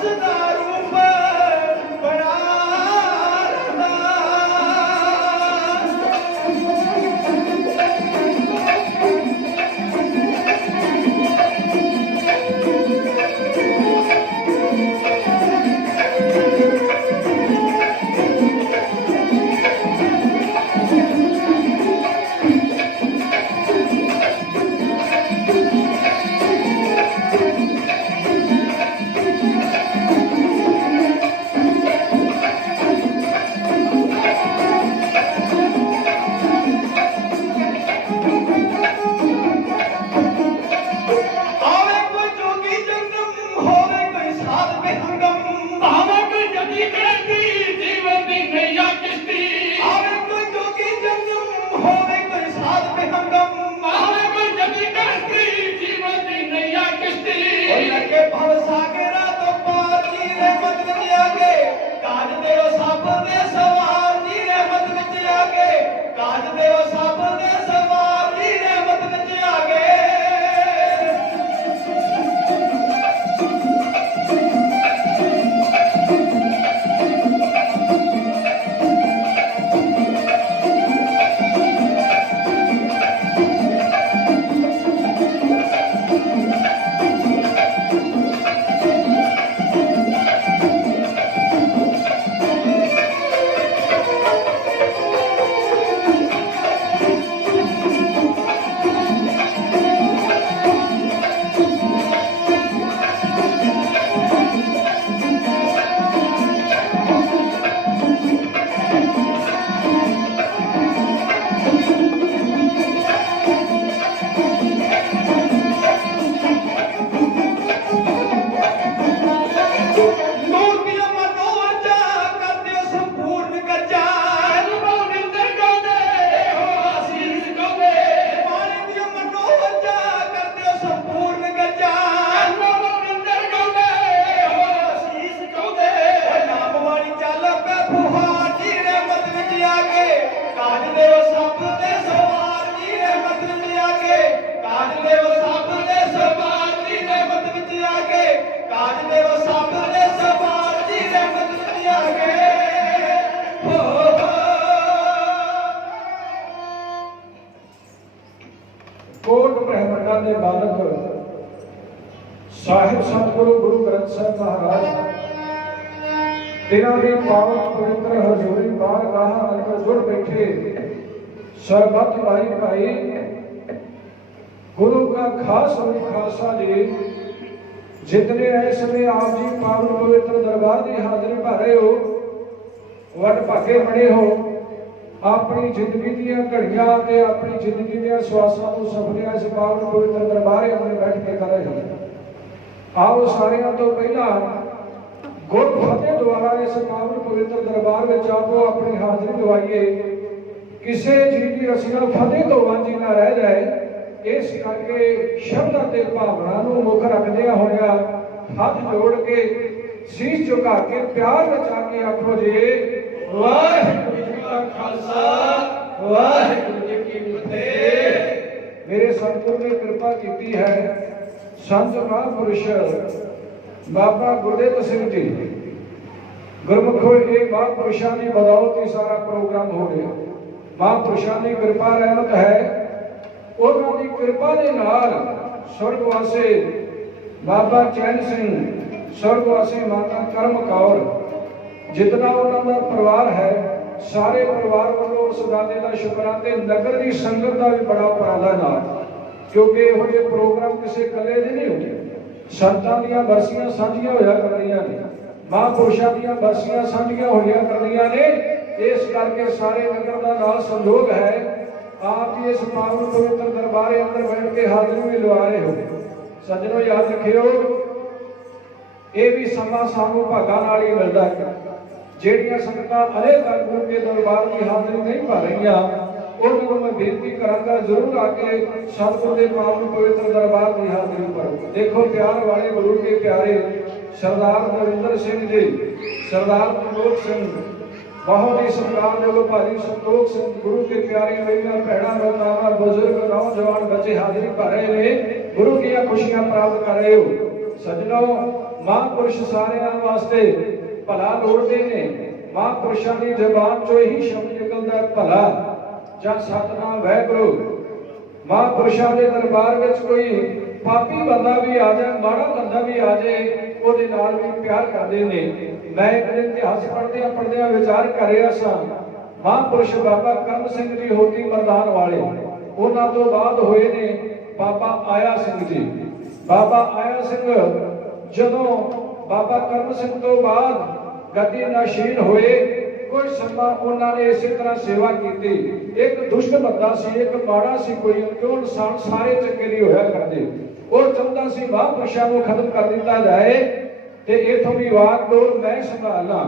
Hasta काज देव सब दे सवार दी रहमत विच आ गए। कोट ब्रह्मंडा के बालक साहिब सतगुरु गुरु ग्रंथ साहिब महाराज तेरा भी पावन पवित्र हजूरी बारगाह अंदर जुड़ बैठे सरबत भाई भाई गुरु का खास और खालसा जी जितने इस समय आप जी पावन पवित्र दरबार की हाजिरी भर रहे हो वट भागे बने हो अपनी जिंदगी दियां घड़ियां ते अपनी जिंदगी दियां श्वासां नूं सफलियां इस पावन पवित्र दरबार अंदर बैठ के कर रहे हो। आओ सारियां तो पहला गुर फतेह द्वारा इस पावन पवित्र दरबार में आपो अपनी हाजिरी दवाइए किसी जी की रसीना फतेह तो वांझी ना रह जाए। इस करके शब्दां ते भावना नूं मुख रखदियां होया हाथ जोड़ के शीश झुका के प्यार बचा के आखो जी वाहिगुरू खालसा वाहिगुरू जी की फतेह। मेरे सतगुरु ने कृपा की है संत महापुरुष बाबा गुरदेव सिंह जी गुरमुखो ये महापुरुषों की बदौलत ही सारा प्रोग्राम हो गया। महापुरुषों की कृपा रहमत है उन्होंने कृपा के नाल स्वर्गवासी बाबा चैन सिंह स्वर्गवासी माता करम कौर जितना उन्होंने परिवार है सारे परिवार वालों उस गाने का शुक्राने नगर की संगत का भी बड़ा उपराला ना क्योंकि यहो प्रोग्राम किसी कले दे नहीं होते। संतां दीयां बरसियां सांझियां होया करदियां ने महापुरुषां दीयां बरसियां सांझियां होया करदियां ने इस करके सारे नगर का नाल संयोग है। आप ही इस पावन पवित्र दरबार अंदर बैठ के हाजिरी भी लवा रहे हो। सज्जनों याद रखियो ये भी समा सानू भागां नाल ही मिलदा है। ਜਿਹੜੀਆਂ ਸੰਗਤਾਂ ਅਰੇ ਤੱਕ ਗੁਰੂ ਕੇ ਦਰਬਾਰ ਦੀ ਹਾਜ਼ਰੀ ਨਹੀਂ ਭਰ ਰਹੀਆਂ ਉਹਨਾਂ ਨੂੰ ਮੈਂ ਬੇਨਤੀ ਕਰਾਂਗਾ ਜ਼ਰੂਰ ਆ ਕੇ ਸਤਿਗੁਰ ਦੇ ਪਾਵਨ ਪਵਿੱਤਰ ਦਰਬਾਰ ਦੀ ਹਾਜ਼ਰੀ ਭਰੋ। ਦੇਖੋ ਪਿਆਰ ਵਾਲੇ ਗੁਰੂ ਕੇ ਪਿਆਰੇ ਸਰਦਾਰ ਨਰਿੰਦਰ ਸਿੰਘ ਜੀ ਸਰਦਾਰ ਪ੍ਰਮੋਦ ਸਿੰਘ ਬਹੁਤ ਹੀ ਸਤਿਕਾਰਯੋਗ ਭਾਈ ਸੰਤੋਖ ਸਿੰਘ ਗੁਰੂ ਕੇ ਪਿਆਰੇ ਮੇਰੀਆਂ ਭੈਣਾਂ ਮਾਤਾਵਾਂ ਬਜ਼ੁਰਗ ਨੌਜਵਾਨ ਬੱਚੇ ਹਾਜ਼ਰੀ ਭਰ ਰਹੇ ਨੇ ਗੁਰੂ ਦੀਆਂ ਖੁਸ਼ੀਆਂ ਪ੍ਰਾਪਤ ਕਰ ਰਹੇ ਹੋ। ਸੱਜਣੋ ਮਹਾਂਪੁਰਸ਼ ਸਾਰਿਆਂ ਵਾਸਤੇ भला लोड़ते ने महापुरुषों की जबान चो ही शब्द निकलता भला या सतनाम वाहिगुरू। महापुरुषों के दरबार में कोई पापी बंदा भी आ जाए माड़ा बंदा भी आ जाए ਉਹਦੇ ਨਾਲ भी प्यार करते हैं। मैं एक दिन इतिहास पढ़दे विचार कर रहा सा महापुरुष बाबा करम सिंह जी होती मरदान वाले उन्होंने तो बाद होए ने बाबा आया सिंह जी। बाबा आया सिंह जदों बाबा करम सिंह तो बाद गद्दी नशीन होए कोई समा उन्होंने इसी तरह सेवा की। एक दुष्ट बंदा सी एक माड़ा सी कोई क्यों इंसान सारे चंगे नहीं होया करते वो चाहता सी महापुरुषों को खत्म कर दिता जाए ते इथों भी वागडोर मैं संभालना।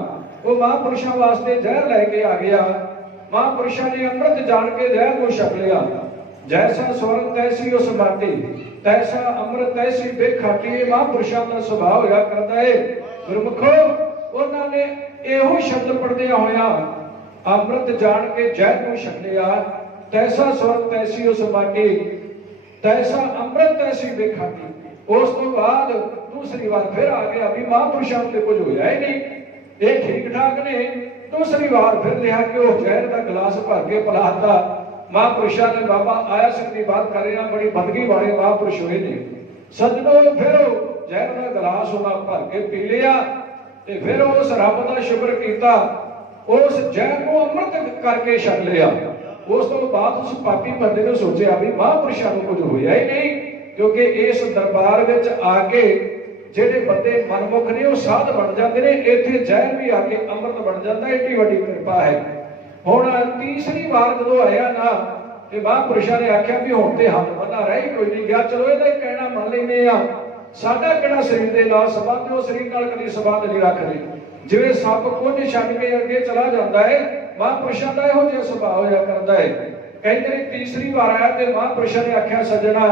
वो महापुरुषों वास्ते जहर लैके आ गया। महापुरुषों ने अमृत जान के जहर को छक लिया। जैसा स्वर्ग तैसी उस माटी तैसा अमृत तैसी बेखाटी महापुरुषों का स्वभाव होया करता है। गुरमुखो उन्होंने एहो शब्द पढ़दे होया अमृत जान के जहर को छक लिया तैसा स्वर्ग तैसी उस माटी, तैसा अमृत तैसी बेखाटी। उस तो बाद दूसरी बार फिर आ गया भी महापुरुषों से कुछ होया ही नहीं, ये ठीक ठाक ने। दूसरी बार फिर लिया कि वो जहर का गिलास भर के पिलाता। महापुरुषों ने बाबा आया सिंह की बात कर रहे, बड़ी बदगी वाले महापुरुष हुए ने सज्जनों। फिर जहर का गिलास उन्हें भर के पी लिया, फिर उस रब का शुक्र किया, उस जहर को अमृत करके छक लिया। उस तो बाद उस पापी बंदे ने सोचा भी महापुरुषों को कुछ होया ही नहीं, क्योंकि इस दरबार में आके जेडे बंदे मनमुख ने वो साध बन जाते हैं, इत्थे जहर भी आके अमृत बन जाता है। एडी वड्डी कृपा है। हुण तीसरी बार जो आया ना, ते महापुरुषों ने आख्या भी हुण ते हथ बना रही कोई नहीं गया, चलो इहदा कहना मन लैंदे आ। साडा किहड़ा शरीर दे नाल संबंध, वो शरीर नाल कदी संबंध नहीं रखदे। जिवें सप कुछ छड्ड के अगे चला जाता है, महापुरुषों का इहो जिहा सुभाव होया करता है। कहते ने तीसरी बार आया ते महापुरुषों ने आख्या सज्जणा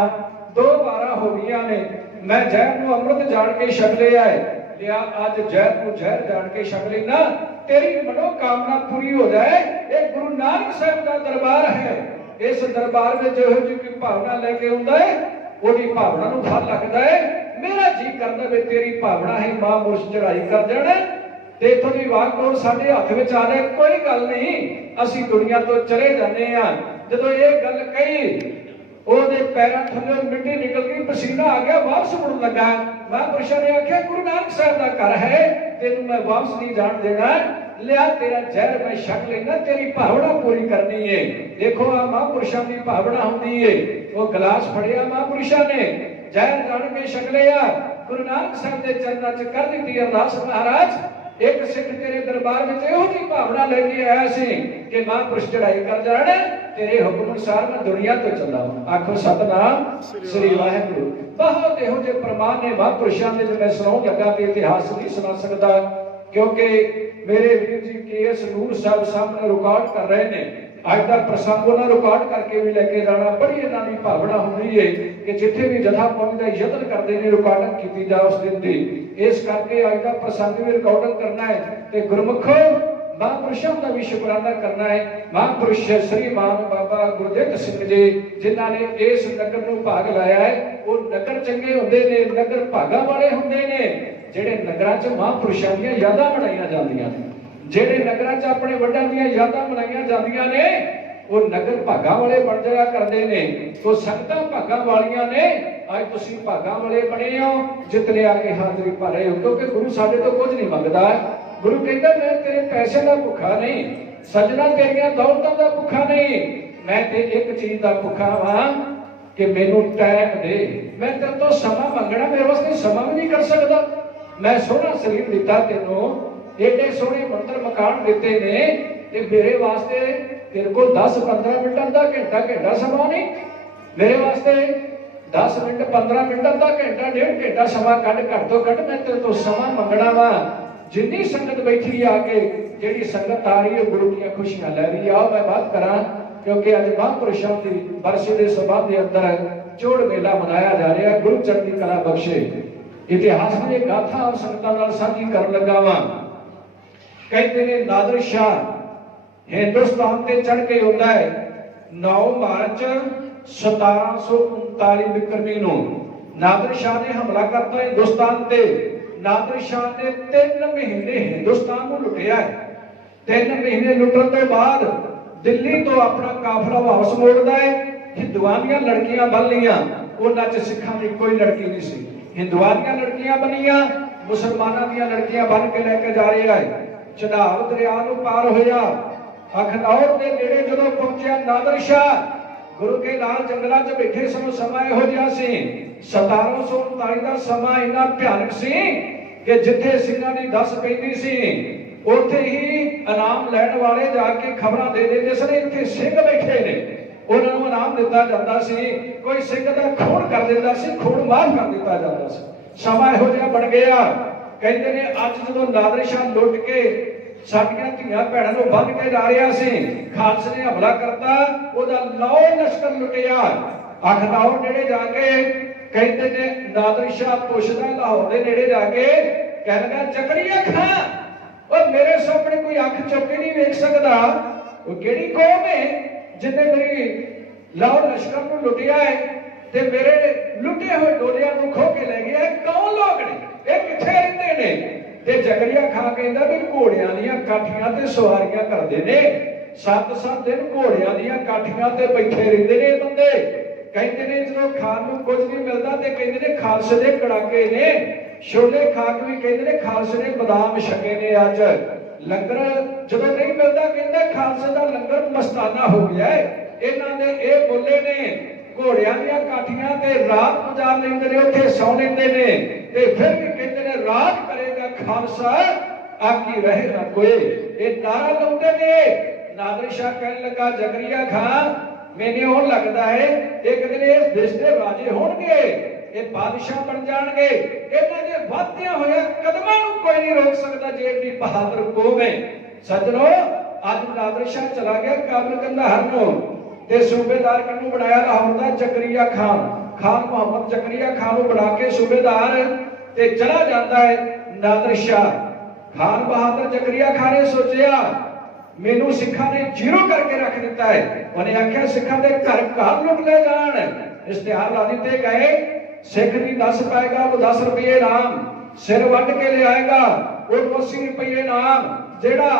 2 बार हो गई ने, मैं जहर को अमृत जान के छक लिया है, लिया अज जहर को जहर जान के छक लेना, तेरी मनोकामना पूरी हो जाए। एक गुरु नानक साहब का दरबार है, इस दरबार में जो जी कोई भावना लेके आउंदा है, ओदी भावना नूं फल लगदा है। मेरा जी करदा वे तेरी भावना ही महापुरुष चढ़ाई कर देना, ते इत्थों दी वागडोर साडे हत्थ विच आ जाए, कोई गल नहीं, असीं दुनिया तो चले जाने आ। जदों ये गल कही, ਉਹਦੇ ਪੈਰਾਂ ਥੱਲੇ ਮਿੱਟੀ ਨਿਕਲ ਗਈ, ਪਸੀਨਾ ਆ ਗਿਆ, ਵਾਪਸ ਮੁੜਨ ਲੱਗਾ। ਮਹਾਂਪੁਰਸ਼ਾਂ ਨੇ ਆਖਿਆ ਗੁਰੂ ਨਾਨਕ ਸਾਹਿਬ ਦਾ ਘਰ ਹੈ, ਤੈਨੂੰ ਮੈਂ ਵਾਪਸ ਨਹੀਂ ਜਾਣ ਦੇਣਾ, ਲਿਆ ਤੇਰਾ ਜ਼ਹਿਰ ਮੈਂ ਛਕ ਲੈਣਾ, ਤੇਰੀ ਭਾਵਨਾ ਪੂਰੀ ਕਰਨੀ ਹੈ। ਦੇਖੋ ਆ ਮਹਾਂਪੁਰਸ਼ਾਂ ਦੀ ਭਾਵਨਾ ਹੁੰਦੀ ਹੈ। ਉਹ ਗਲਾਸ ਫੜਿਆ ਮਹਾਂਪੁਰਸ਼ਾਂ ਨੇ, ਜ਼ਹਿਰ ਜਾਣ ਕੇ ਛਕ ਲਿਆ, ਗੁਰੂ ਨਾਨਕ ਸਾਹਿਬ ਦੇ ਚਰਨਾਂ 'ਚ ਕਰ ਦਿੱਤੀ ਅਰਦਾਸ, ਮਹਾਰਾਜ एक सिख तेरे दरबार में इहो जी भावना लेके आया सी कि महापुरुष चढ़ाई कर जाने, तेरे हुक्म अनुसार मैं दुनिया तो चला। आखो सतनाम श्री वाहिगुरु। बहुत इहो जे प्रमाण ने महापुरुषों ने, जो मैं सुनाउण लगा कि इतिहास नहीं सुना सकता, क्योंकि मेरे वीर जी के नूर साहब सामने रिकॉर्ड कर रहे हैं। अज का प्रसंग उन्होंने रिकॉर्ड करके भी लेके जाना, बड़ी इन्हां दी भावना होंदी है कि जिथे भी जथा पहुंचदा यतन करते हैं रिकॉर्डिंग की जाए उस दिन की। इस करके अज का प्रसंग भी रिकॉर्डिंग करना है, तो गुरमुखो महापुरुषों का भी शुकराना करना है। महापुरुष श्री मान बाबा गुरदित सिंह जी जिन्होंने इस नगर को भाग लाया है, वो नगर चंगे होंदे ने, नगर भागा वाले होंदे ने, जिहड़े नगरां च महापुरुषों दी यादां मनाईयां जांदियां ने, ਜਿਹੜੇ ਨਗਰਾਂ 'ਚ ਆਪਣੇ ਵੱਡਾਂ ਦੀਆਂ ਯਾਦਾਂ ਮਨਾਈਆਂ ਜਾਂਦੀਆਂ ਨੇ, ਉਹ ਨਗਰ ਭਾਗਾਂ ਵਾਲੇ ਬਣ ਜਾਇਆ ਕਰਦੇ ਨੇ। ਤੋ ਸੰਗਤਾਂ ਭਾਗਾਂ ਵਾਲੀਆਂ ਨੇ, ਅੱਜ ਤੁਸੀਂ ਭਾਗਾਂ ਵਾਲੇ ਬਣੇ ਹੋ, ਜਿਤਨੇ ਆ ਕੇ ਹਾਜ਼ਰੀ ਭਰ ਰਹੇ ਹੋ, ਕਿਉਂਕਿ ਗੁਰੂ ਸਾਡੇ ਤੋਂ ਕੁਝ ਨਹੀਂ ਮੰਗਦਾ। ਗੁਰੂ ਕਹਿੰਦਾ ਮੈਂ ਤੇਰੇ ਪੈਸੇ ਦਾ ਭੁੱਖਾ ਨਹੀਂ, ਸੱਜਣਾ ਤੇਰੀਆਂ ਦੌਲਤਾਂ ਦਾ ਭੁੱਖਾ ਨਹੀਂ, ਮੈਂ ਤੇ ਇੱਕ ਚੀਜ਼ ਦਾ ਭੁੱਖਾ ਵਾਂ ਕਿ ਮੈਨੂੰ ਟਾਈਮ ਦੇ। ਮੈਂ ਤੇਰੇ ਤੋਂ ਸਮਾਂ ਮੰਗਣਾ, ਮੇਰੇ ਵਾਸਤੇ ਸਮਾਂ ਵੀ ਨਹੀਂ ਕਰ ਸਕਦਾ। ਮੈਂ ਸੋਹਣਾ ਸਰੀਰ ਦਿੱਤਾ ਤੈਨੂੰ, एडे सोहने मंदिर मकान देते ने, ते मेरे वास्ते तेरे को 10-15 मिनट का घंटा समा नहीं, मेरे वास्ते 10 मिनट 15 मिनट का घंटा 1.5 घंटा समा कट, घट तो घट मैं तेरे तो समा मंगना वा। जिन्नी संगत बैठी आके, जिहड़ी संगत आ रही है गुरु की खुशियां लै रही है, आओ मैं बात करा, क्योंकि अज महापुरुषों की बरसे के संबंध के अंदर जोड़ मेला मनाया जा रहा है। गुरु चढ़ती कला बख्शे इतिहास की गाथा और संगतां नाल साझी करन लगा वा। कहते ने नादर शाह हिंदुस्तान ते चढ़ के आउंदा है 9 मार्च 1739 विक्रमी नूं। नादर शाह ने हमला करता हिंदुस्तान ते। नादर शाह ने 3 महीने हिंदुस्तान को लुटिया है। 3 महीने लुटन के बाद दिल्ली तो अपना काफिला वापस मोड़दा है। हिंदुआं दीयां लड़कियां बन लियां, उन्हां च सिखां दी कोई लड़की नहीं सी। हिंदुआं दीयां लड़कियां बनियां, मुसलमानां दीयां लड़कियां बन के लेके जा रहा है। चढ़ाव दरिया पार होया, अखनौर के नेड़े जदों पहुंचा नादर शाह, गुरु के नाल जंगलों च बैठे सनो समा इहो जिहा सी 1739 का समा इन्ना भयानक सी कि जिथे सिंहां दी दस पैंदी सी, उत्थे ही इनाम लैण वाले जाके खबरां दे दिंदे सन, इत्थे सिंह बैठे ने, उन्हां नूं इनाम दिता जांदा सी। कोई सिंह दा खून कर दिंदा सी, खून माफ कर दिता जांदा सी। समा इहो जिहा बन गया। कहते ने अज जदों नादर शाह लुट के साडियां धीआं भैणां नूं बंध के जा रहा सी, खालसे ने हमला करता, ओदा 9 लश्कर लुटिया। अखनौर नेड़े जाके कहते ने नादर शाह पुछदा लाहौर दे नेड़े जाके, कहन लगा जकड़ी अखां, और मेरे सामने कोई अख चुक के नहीं वेख सकदा, वो केड़ी कौम है? जिन्हें मेरी लाहौर लश्कर को लुटिया है ते मेरे लुटे हुए डोलियां को खो के ले गया। कौन लोग ने, ये किथे रहंदे ने? ते जगरिया खां कहंदा भी घोड़ियां दीयां काठियां ते सवारियां करदे ने, 7-7 दिन घोड़ियां दीयां काठियां ते बैठे रहिंदे ने बंदे। कहते ने जो खान नूं कुछ नहीं मिलता ते कहते ने खालसे दे कड़ाके ने, छोले खा के भी कहते ने खालसे ने बादाम छके ने। अज लंगर जो नहीं मिलता कहते खालसे का लंगर मस्ताना हो गया है। इन्हां दे ये बोले ने घोड़ियां दीयां काठियां ते रात गुजार लेंदे ने, उत्थे सौ लेंदे ने ते फिर भी कहते ने राज करेगा खालसा आकी रहे ना कोई। ये नारा लाउंदे ने। नादर शाह कहने लगा जगरिया खां मैंने और लगता है एक दिन इस देश के राजे होंगे, ये बादशाह बन जाएंगे। इन्हां दे वादियां होया कदमां नूं कोई नहीं रोक सकता जे दी बहादुर कौम है। सज्जनों अज नादर शाह चला गया काबुल कंधार नूं ते सूबेदार कन्नू बनाया लाहौर दा जकरिया खान, खान मोहम्मद जकरिया खान नूं बना के सूबेदार ते चला जाता है नादर शाह। खान बहादुर जकरिया खान ने सोचा मैनू सिखा ने जीरो करके रख दिता है। उन्हें आख्या सिखा के घर घर लुट ले जान। इश्तिहार ला दिते गए, सिख नहीं दस पाएगा वो 10 रुपये इनाम, सिर वट के ले आएगा वो 80 रुपये इनाम, जेड़ा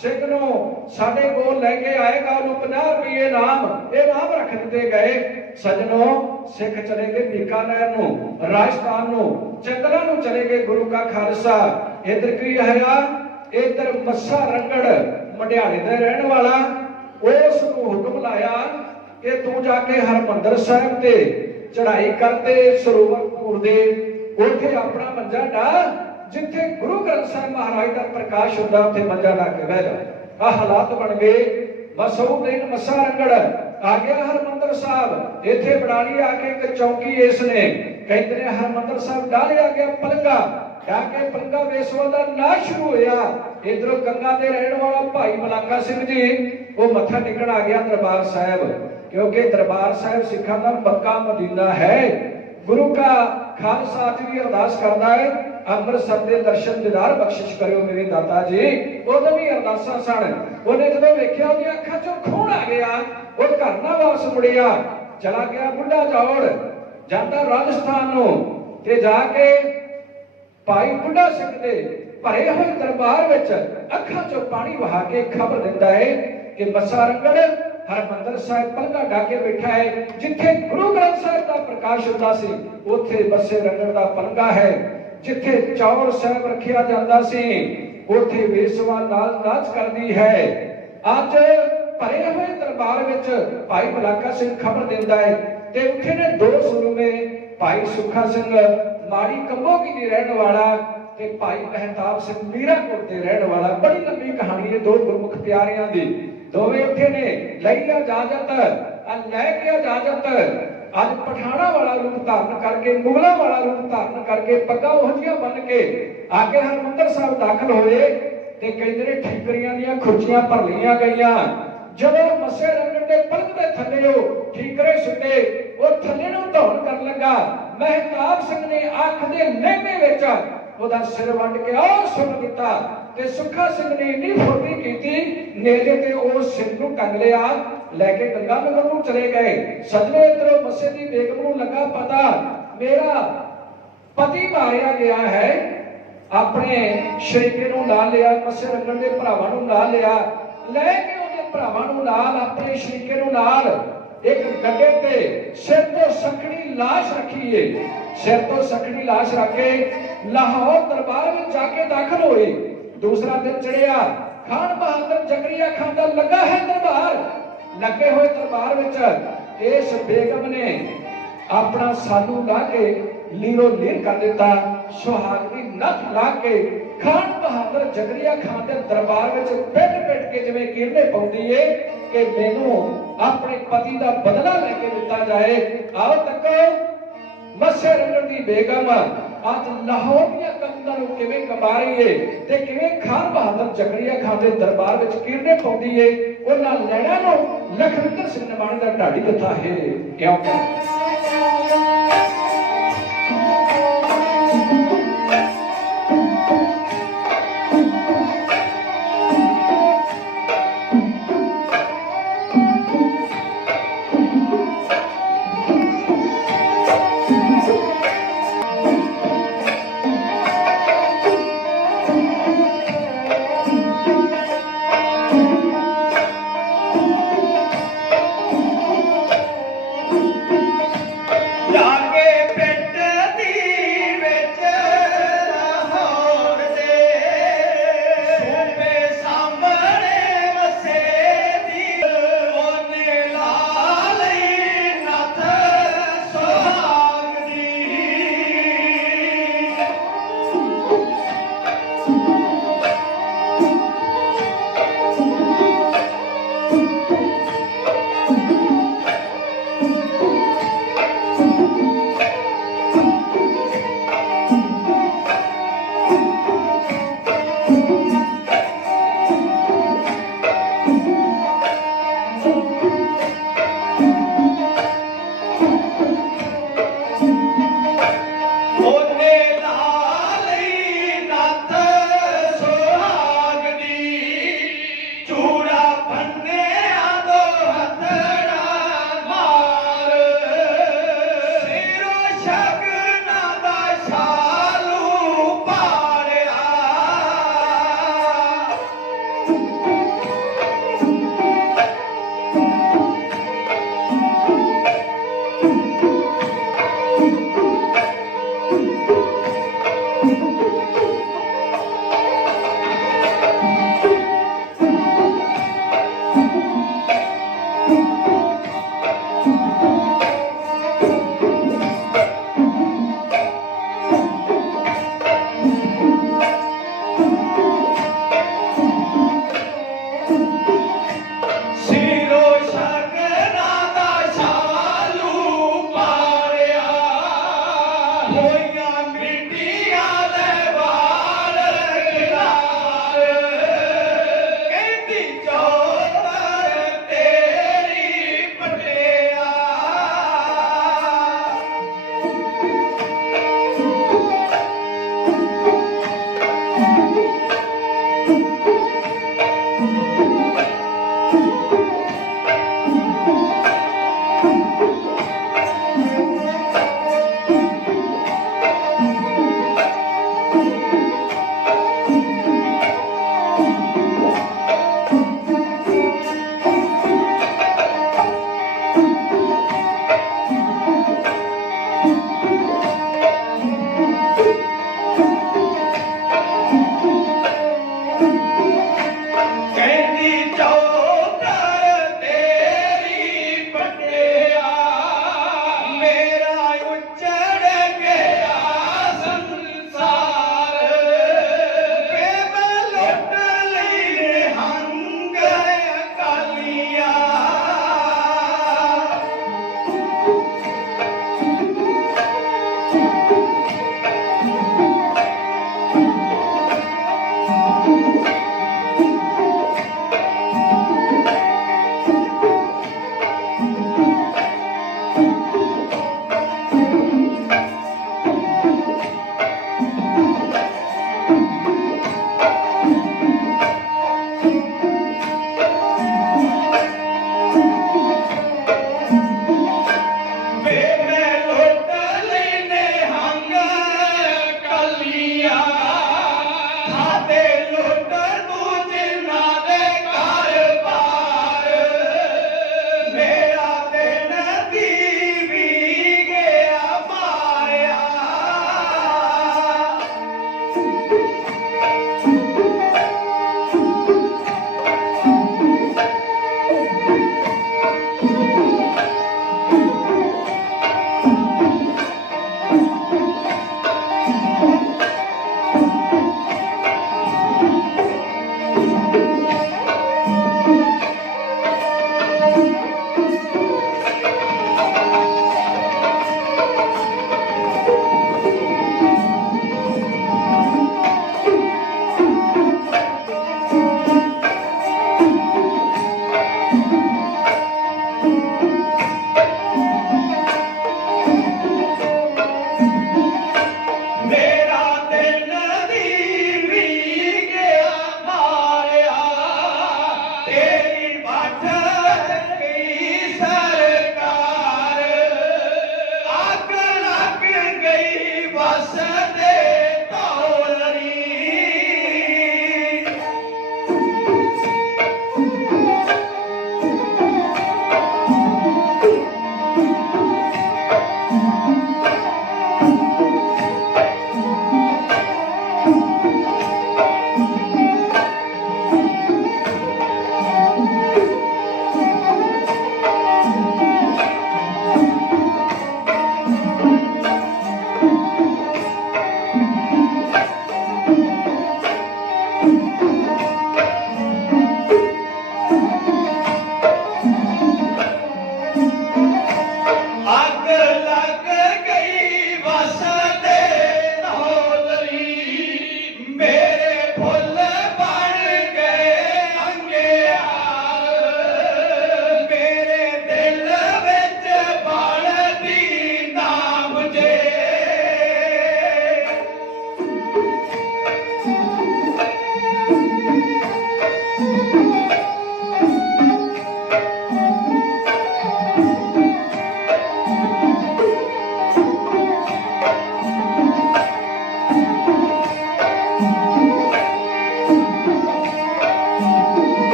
सिख नूं साडे कोल लेके आएगा वो 50 रुपये इनाम रख दिते गए। सजनों सिख चले गए बीकानेर नूं, राजस्थान नूं, जंगलों नूं चले गए गुरु का खालसा। इधर की हया इधर मस्सा रंगड़ मडियाले दा रहने वाला उस हुक्म लाया कि तू जाके हरमंदर साहिब ते चढ़ाई करते सरोवर पूर दे उथे अपना मंजा डा, जिथे गुरु ग्रंथ साहिब महाराज का प्रकाश होता उथे मंजा ला के बह जा। आ हालात बन गए। मसूद मस्सा रंगड़ आ गया हरमंदर साहब, इथे बना ली आके एक चौकी इसने कहते ने हरमंदर साहब डाले आ गया पलंगा, जाके पलंगा वेसवा दा नाच शुरू होया। इधरों गंगा दे रहने वाला भाई मलाका सिंह जी वो मत्था टेकण आ गया दरबार साहब, क्योंकि दरबार साहब सिखा का मक्का मदीना है। गुरु का खालसा आज भी अरदास करता है अमृतसर के दर्शन दीदार बख्शिश करो मेरे दाता जी। उदों भी अरदासां सन। उन्हें जदों वेख्या उहदियां अखां चों खून आ गया, वो घर ना वापस मुड़िया, चला गया बुढ़ा दौड़ जाता राजस्थान नूं ते जाके भाई बुढ़ा सिंह दे भरे हुए दरबार विच अखां चों पानी वहा के खबर दिंदा है कि मस्सा रंगड़ हरमंदर साहिब पलंगा डाके बैठा है, जिथे गुरु ग्रंथ साहिब का प्रकाश होता सी उथे मस्से रंगड़ का पलंगा है। जिथे चौर साहिब रखिया जाता सी उथे वेसवा नाल नाच करदी है। अज भरे हुए दरबार विच भाई मलाका सिंह खबर दिंदा है ते उथे ने 2 सूरमे भाई सुखा सिंह माड़ी कंबोगी दी रहने वाला ते भाई महताब सिंह मीरापुर दे रहने वाला। बड़ी लंबी कहानी है दो गुरमुख प्यारियां दी। दोवें उठे ने लैया इजाजत लैके इजाजत अज पठाना वाला रूप धारण करके मुगलों वाला रूप धारण करके पग्गा ओहजियां बन के आगे हरमंदर साहब दाखिल होए ते कहते ने ठीकरियां दीयां खुर्चियां भर लियां गईयां। जदों मस्से रंगड़ दे पलंग दे थल्ले ओ ठीकरे सुटे वो थल्ले नूं धौण कर लगा। महताब सिंह ने अख दे लहमे विच ओदा सिर वट के और सुन दिता ते सुखा सिंह ने इन्नी फुर्ती कीती नेजे ते ओ सिर नूं टंग लिया, लैके गंगा नगर नूं चले गए। सजने इधरों मस्से दी बेगम नूं लगा पता मेरा पति मारिया गया है, अपने शरीके नूं नाल लिया, मस्से रंगड़ दे भरावां नूं नाल लिया, लैके ओदे भरावां नूं नाल अपने शरीके नूं नाल एक गड्ढे ते सिर तो सखड़ी लाश रखी है। सिर तो सखड़ी लाश रख के लाहौर दरबार में जाके दाखिल हुए। दूसरा दिन चढ़िया खान बहादुर जकरिया खान का लगा है दरबार। लगे हुए दरबार विच इस बेगम ने अपना सालू ला के लीरो लीर कर दिता, सुहागनी नथ ला के खान बहादुर जकरिया खान के दरबार विच पिट पिट के जिवें कीरने पाउंदी है कि मैनू अपने पति का बदला लेके दिता जाए। आओ तको मस्से रंगड़ दी बेगम आज लाहौर दी कंधां नूं किवें कमा रही है ते किवें खान बहादुर जकरिया खान के दरबार विच कीरने पाउंदी है। उन्हां लैणां नूं लखविंदर सिंह निमाणी दा ढाडी कथा है। क्यों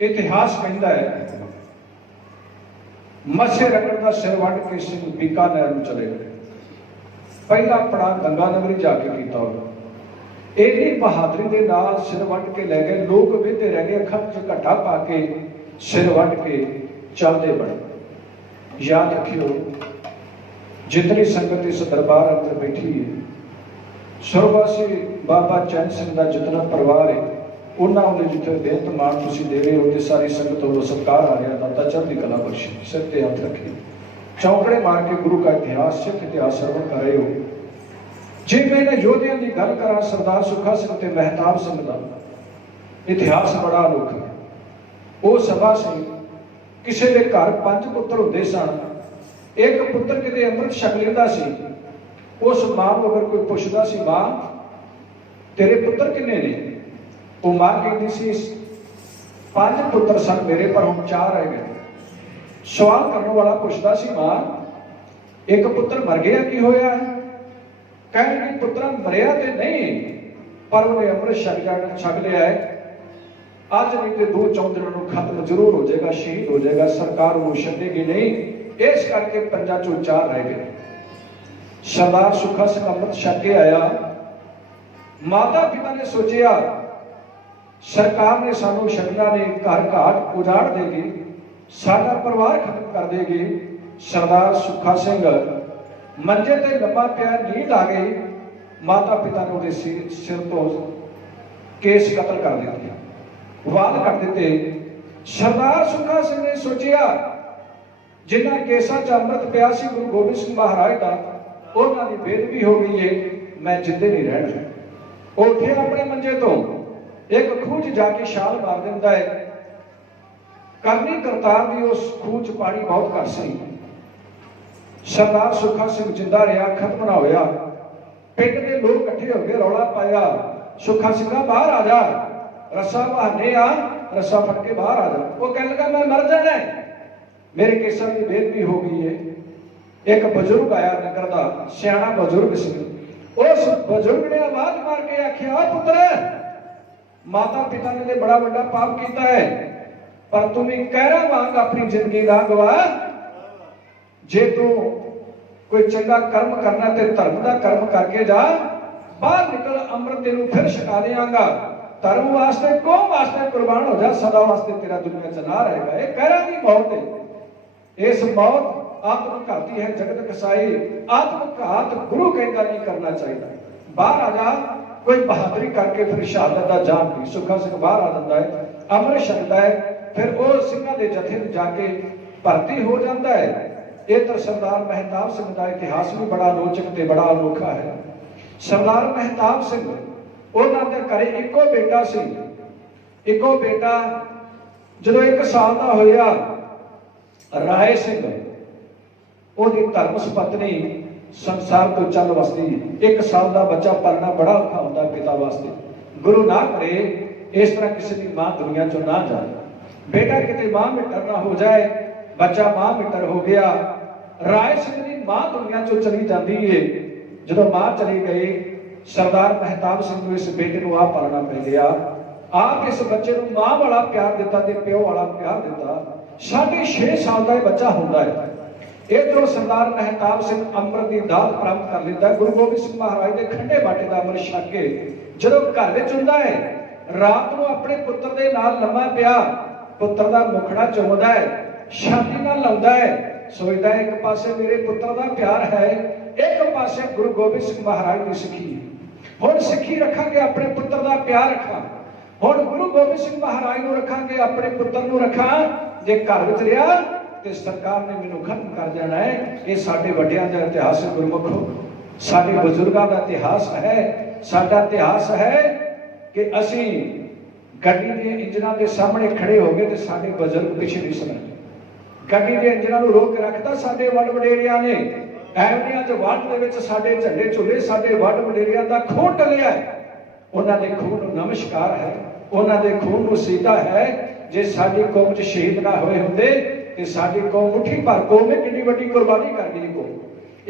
इतिहास कहता है मसे रगड़ का सिर वढ़ के सिंह बीकानेर में चले गए। पहला पड़ा गंगा नगरी जाके किया। इन्नी बहादुरी के नाल सिर वढ़ के ले गए। लोग वेंदे रह गए, अखां च घटा पा के सिर वढ़ के चलते बने। याद रखियो, जितनी संगत इस दरबार अंदर बैठी है, सुरवासी बाबा चैन सिंह का जितना परिवार है, उन्होंने जिथे बेहद मान तुम दे रहे हो, सारी संगत को सत्कार आ रहा। दाता चढ़ती कला बख्शे, सिर पर हाथ रखे, चौंकड़े मार के गुरु का इतिहास, सिख इतिहास श्रवण कर रहे हो। जे मैंने योधिया की गल करा, सरदार सुखा सिंह ते महताब सिंह का इतिहास बड़ा अनोखा है। वो सभा से किसी के घर 5 पुत्र होंदे सन। एक पुत्र किते अमृत छक लेंदा सी। उस मां को अगर कोई पुछदा सी, मां तेरे पुत्र किन्ने ने? वो मां कहती सी 5 पुत्र सन मेरे, पर हम 4 रह गए। सवाल करने वाला पूछता सी, मां एक पुत्र मर गया की होया है? कहने पुत्र मरिया तो नहीं, पर उन्हें अमृत छक लिया है। अज नहीं तो 2-4 दिनों खत्म जरूर हो जाएगा, शहीद हो जाएगा, सरकार वो छेगी नहीं। इस करके 5 चों 4 रह गए। सरदार सुखा सिंह अमृत छक के आया। माता पिता ने सोचा सरकार ने सानू छड्डना ने, घर घाट उजाड़ देगी, साडा परिवार खत्म कर देगी। सरदार सुखा सिंह मंजे ते लम्बा पिया, नींद आ गई। माता पिता ने उसके सिर तो केस कतल कर दिया, वाल कट दिते। सरदार सुखा सिंह ने सोचा जिन्हां केसां च अमृत पिया सी गुरु गोबिंद सिंह महाराज का, उन्हां दी बेदबी हो गई है, मैं जिंदे नहीं रहना। उठे अपने मंजे तो एक खूह च जाके छाल मार दिंदा है। करनी करतार दी उस खूह च पानी बहुत घट सी। सरदार सुखा सिंह जिंदा रहा, खत्म ना होया। पिंड के लोग इकट्ठे हो गए, रौला पाया, सुखा सिंह बाहर आ जा, रस्सा बहाने आ, रस्सा फट के बाहर आ जा। वो कह लगा मैं मर जाना है, मेरे केसां की बेदबी हो गई है। एक बजुर्ग आया नगर का, सियाणा बजुर्ग सी। उस बजुर्ग ने आवाज मार के आख्या पुत्र, माता पिता ने तो बड़ा बड़ा पाप किया है, पर तू भी कहरा वांग अपनी जिंदगी ना गवा। जे तू कोई चंगा कर्म करना ते धर्म का कर्म करके जा, बाहर निकल, अमृत तेनू फिर छका देंगा। धर्म वास्ते कौम वास्ते कुर्बान हो जा, सदा वास्ते तेरा दुनिया च ना रहेगा। ये कहरा की मौत है। इस मौत आत्मघाती है, जगत कसाई। आत्मघात गुरु कहता नहीं करना चाहिए। बाहर आ जा, कोई बहादुरी करके फिर शहादत का जाम भी। सुखा सिंह बाहर आ जाता है, अमृत छकता है, फिर वो सिंघां दे जथे में जाके भर्ती हो जाता है। ये तो सरदार महताब सिंह का इतिहास भी बड़ा रोचक ते बड़ा अनोखा है। सरदार महताब सिंह उन्होंने घरे इको बेटा सी। इको बेटा जो 1 साल का होया, राय सिंह ओदी धर्म पत्नी संसार तो चल वसदी। 1 साल का बच्चा पालना बड़ा औखा होता पिता वास्ते। गुरु ना करे इस तरह किसी की मां दुनिया चो ना जाए। बेटा कितने मां मिटर ना हो जाए, बच्चा मां मिटर हो गया। राय सिंह की मां दुनिया चो चली जाती है। जो मां चली गई, सरदार महताब सिंह को इस बेटे को आप पालना पै गया। आप इस बच्चे को मां वाला प्यार दिता ते प्यो वाला प्यार दिता। 6.5 साल का बच्चा होता है। इधरों सरदार महताब सिंह अमृत की दात प्राप्त कर लेता है। गुरु गोबिंद सिंह महाराज के खंडे बाटे का अमृत छक के जो घर में हुंदा है, रात को अपने पुत्र के नाल लम्मा पिया, पुत्र का मुखड़ा चुमदा है, छाती नाल लाउंदा है, सोचदा है एक पासे मेरे पुत्र का प्यार है, एक पासे गुरु गोबिंद सिंह महाराज की सिक्खी है। हुण सिक्खी रखांगे, अपने पुत्र का प्यार रखा। हुण गुरु गोबिंद सिंह महाराज को रखांगे, अपने पुत्र को रखा। जे घर विच रिहा ते सरकार ने मैनू खत्म कर देना है। ये साडे वड्डियां दा इतिहास है गुरमुखो, साडे बजुर्गां दा इतिहास है। साडा इतिहास है कि असीं गड्डी दे इंजनां दे सामने खड़े हो गए ते साडे बजुर्ग पिछे नहीं सनक। गड्डी दे इंजनां नूं रोक के रखता साडे वड वडेरियां ने। एवनियां च वड दे विच साडे झंडे झुले, साडे वड वडेरियां दा खून टलिया है। उन्हां दे खून नूं नमस्कार है, उन्हां दे खून नूं सीधा है। जे साडी कौम च शहीद ना होए हुंदे ते साडी कौम मुट्ठी भर कौम है कितनी बड़ी कुर्बानी कर गई। कौम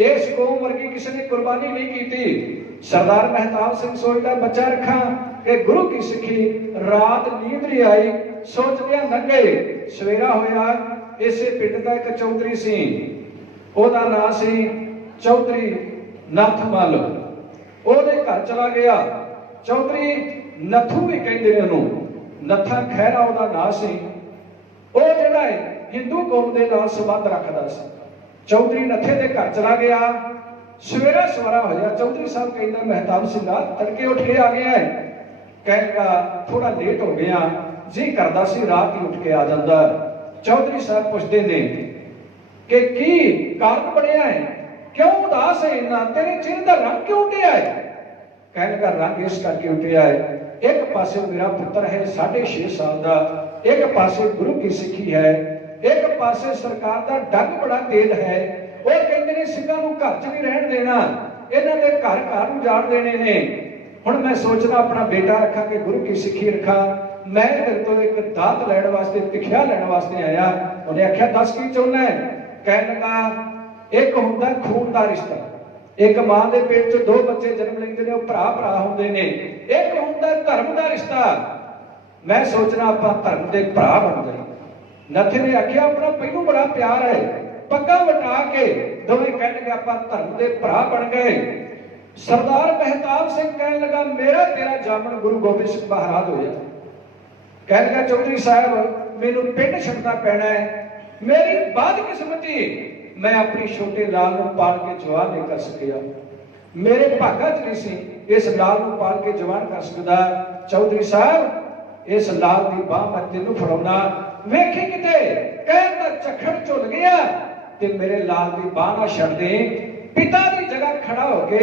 इस कौम वर्गी किसी ने कुर्बानी नहीं की थी। सरदार महताब सिंह सोचता बच्चा रखा कि गुरु की सिक्खी। रात नींद नहीं आई, सोचदिया लंघे सवेरा होया। इसे पिंड का एक चौधरी सी, ओदा नाम सी चौधरी नथमल। ओदे घर चला गया। चौधरी नथू भी कहते हैं, नथा खैरा ओदा नाम सी। वो जिहड़ा है हिंदू कौम के नाल संबंध रखता सी। चौधरी नथे के घर चला गया। सवेरा सवारा होया, चौधरी साहब कहते महताब सिंह तड़के उठ के आ गया है। कहगा थोड़ा लेट हो गया जी, करदा सी रात ही उठ के आ जाता। चौधरी साहब पूछते ने कि की कारण बनया है, क्यों उदास है इन्ना, तेरे चेहरे का रंग क्यों उठिया है। कहने का रंग इस करके उठिया है, एक पासे मेरा पुत्र है 6.5 साल का, एक पासे गुरु की सिक्खी है, एक पासे सरकार का डंग बड़ा तेज है। वो कहते ने सिंघां नूं घर च नहीं रहन देना, इन्हां दे घर घर उजाड़ देने ने। हुण मैं सोचना अपना बेटा रखा कि गुरु की सिक्खी रखा। मैं तेरे तो एक दात लैण वास्ते, भिखिया लैण वास्ते आया। उन्हें आख्या दस की चाहुंदा है। कहण लगा एक हुंदा खून का रिश्ता, एक मां के पेट च 2 बच्चे जन्म लेंदे ने, वो भरा भरा हुंदे ने। एक हुंदा धर्म का रिश्ता, मैं सोचना आपां धर्म के भरा बन गए। नथे ने आख्या अपना पहलू बड़ा प्यार है, पग्गा वटा के दोवें कहने लगे आपां धर्म दे भरा बन गए। सरदार महताब सिंह कहने लगा मेरा तेरा जामन गुरु गोबिंद सिंह महाराज होया। कहने लगा चौधरी साहब मैनू पिंड छड्डना पैना है, मेरी बदकिस्मती मैं अपनी छोटे लाल नूं पाल के जवान नहीं कर सकिया, मेरे भागा च नहीं सी इस लाल नूं पाल के जवान कर सकदा। चौधरी साहब इस लाल की बाह मैं तेनू फड़ाउणा, वेखी किते कहण दा झक्खड़ झुल गया ते मेरे लाल की बाह ना छड्ड दे, पिता की जगह खड़ा होके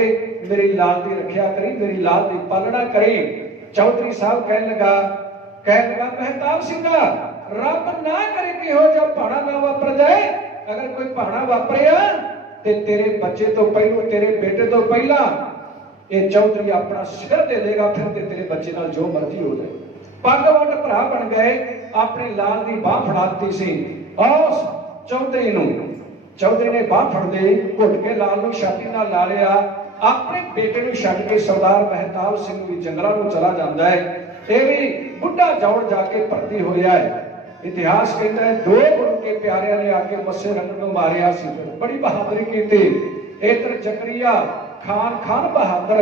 मेरी लाल की रखिया करी, मेरी लाल की पालना करी। चौधरी साहब कहने लगा महताब सिंह रब ना करे कि हो जा भाड़ा ना वापर जाए, अगर कोई भाड़ा वापरिया ते तेरे बच्चे तो पहलू तेरे बेटे तो पहला ये चौधरी अपना सिर दे देगा, फिर ते तेरे बच्चे नाल जो मर्जी हो जाए। पग वट भरा बन गए, अपने लाल की बाह फड़ाती सी उस चौधरी नूं। चौधरी ने बाह फड़दे घुट के लाल नूं छाती नाल ला लिया, अपने बेटे नूं छड्ड के सरदार महताब सिंह भी जंगलां नूं चला जाता है। ये भी बुढ़ा जौड़ जाके भर्ती होया है। इतिहास कहता है दो गुरु के प्यारिया ने आके मस्से रंग नूं मारिया सी, बड़ी बहादुरी की। इधर जकरिया खान बहादुर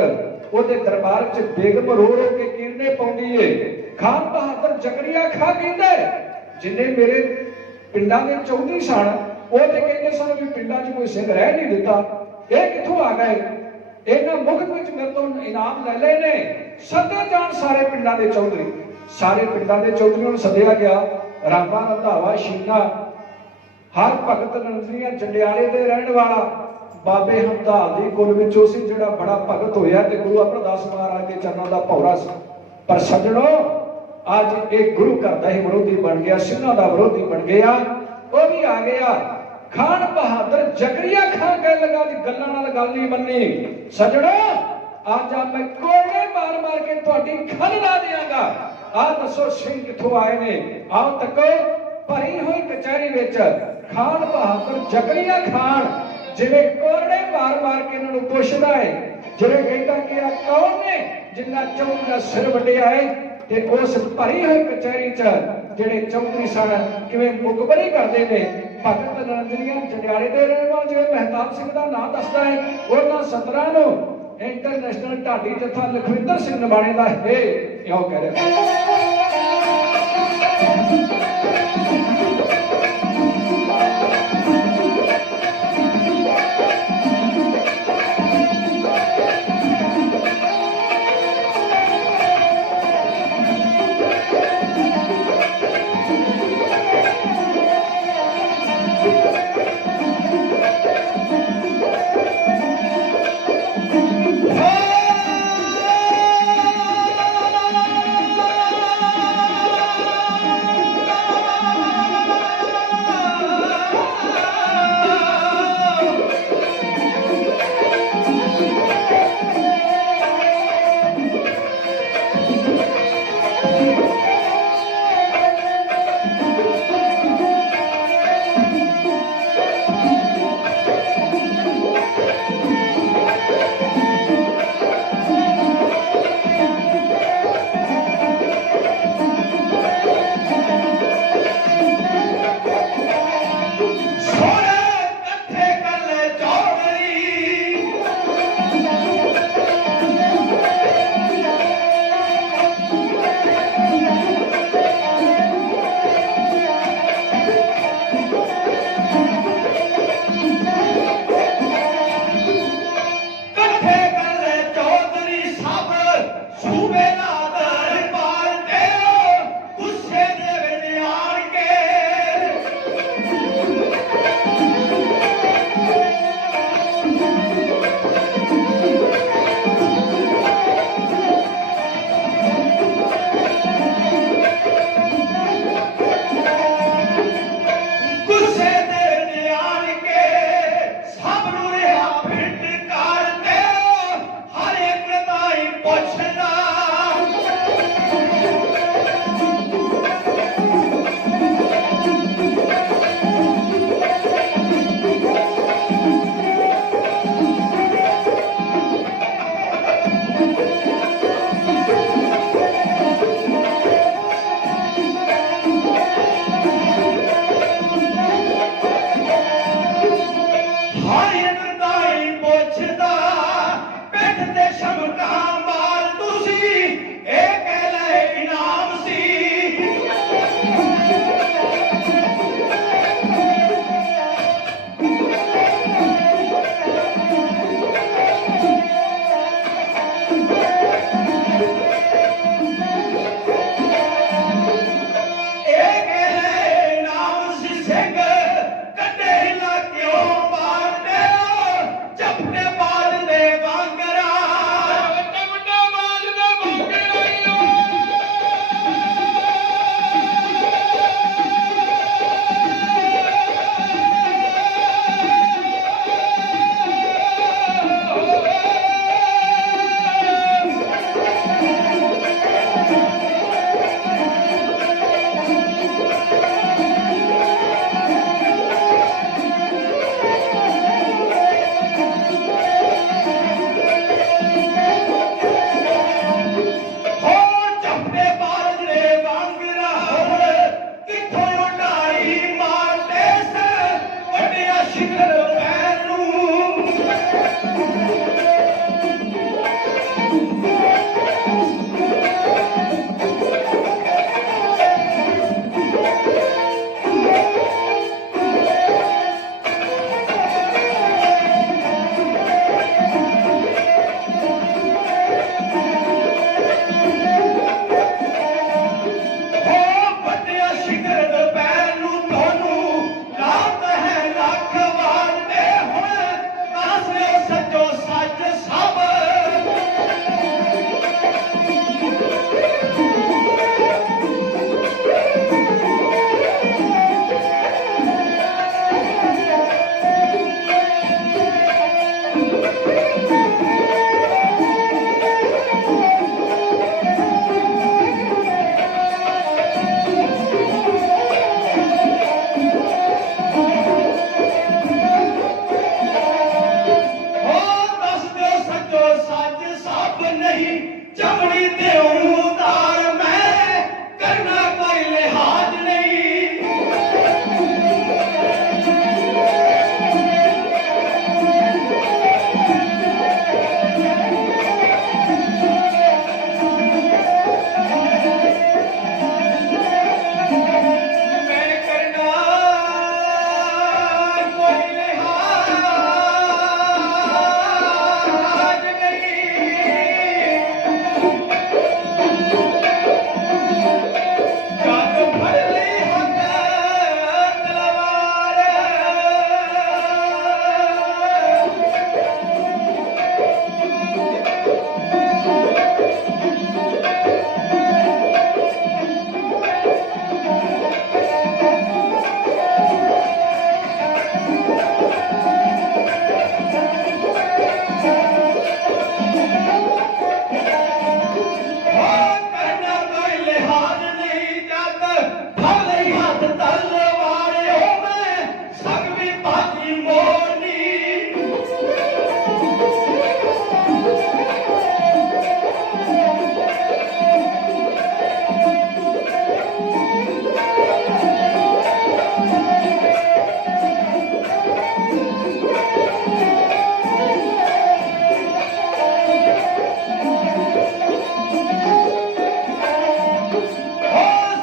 ओदे दरबार च बेगम रो रो के कीरने पाउंदी है। खान बहादुर जकरिया खा कहंदा जिन्ने मेरे पिंडां दे चौधरी सन वो ते कहंदे सन भी पिंडां च कोई सिंह रह नहीं दिता, ये कित्थों आ गए, इन्हां मुफ्त विच मेरे तो इनाम ले लए ने। सदे जाण सारे पिंडां दे चौधरी, सारे पिंडां दे चौधरीआं नूं सद्दिया गया। रामा रंधावा शीना हर भगत नंदरीआं जंडियाले दे रहण वाला बाबे हमदाल दी कुल विचों सी जिहड़ा बड़ा भगत होया ते गुरु अमरदास महाराज के चरणों दा भौरा सी। पर सज्जणों अज एक गुरु घर दा ही विरोधी बन गया, सिंहां दा विरोधी बन गया, वो भी आ गया। खान बहादुर जकरिया खान कह लगा जी गल्लां नाल गल नहीं बननी। सज्जणों आज मैं कोड़े मार मार के तुहाडी खल ला देंगा। आ दसो सिंह कित्थों आए ने, आओ तको भरी हुई कचहरी विच खान बहादुर जकरिया खान जिवें कोड़े मार मार के इन्हां नूं पुछदा है, जिवें कहंदा कि आ कौन ने जिन्ना चौधरी दा सिर वड्डिया है। ते उस भरी हुई कचहरी च जिहड़े चौधरी सन किवें मुखबरी करदे ने। भगत नंदरीआं जंडियाले दे रहण वाले जिवें महताब सिंह दा नाम दसदा है, उन्हां 17 नूं इंटरनेशनल ढाडी जत्था लखविंदर सिंह नबाणे दा है इहो कह रहा। सब नहीं चमड़ी ते उतार मैं करना कोई लिहाज नहीं। मैं करना कोई लिहाज नहीं। जात फड़ ली हथ तलवार करना कोई लिहाज नहीं। जात फड़ ली हथ तलवार हो मैं सगवी बाजी मोरनी।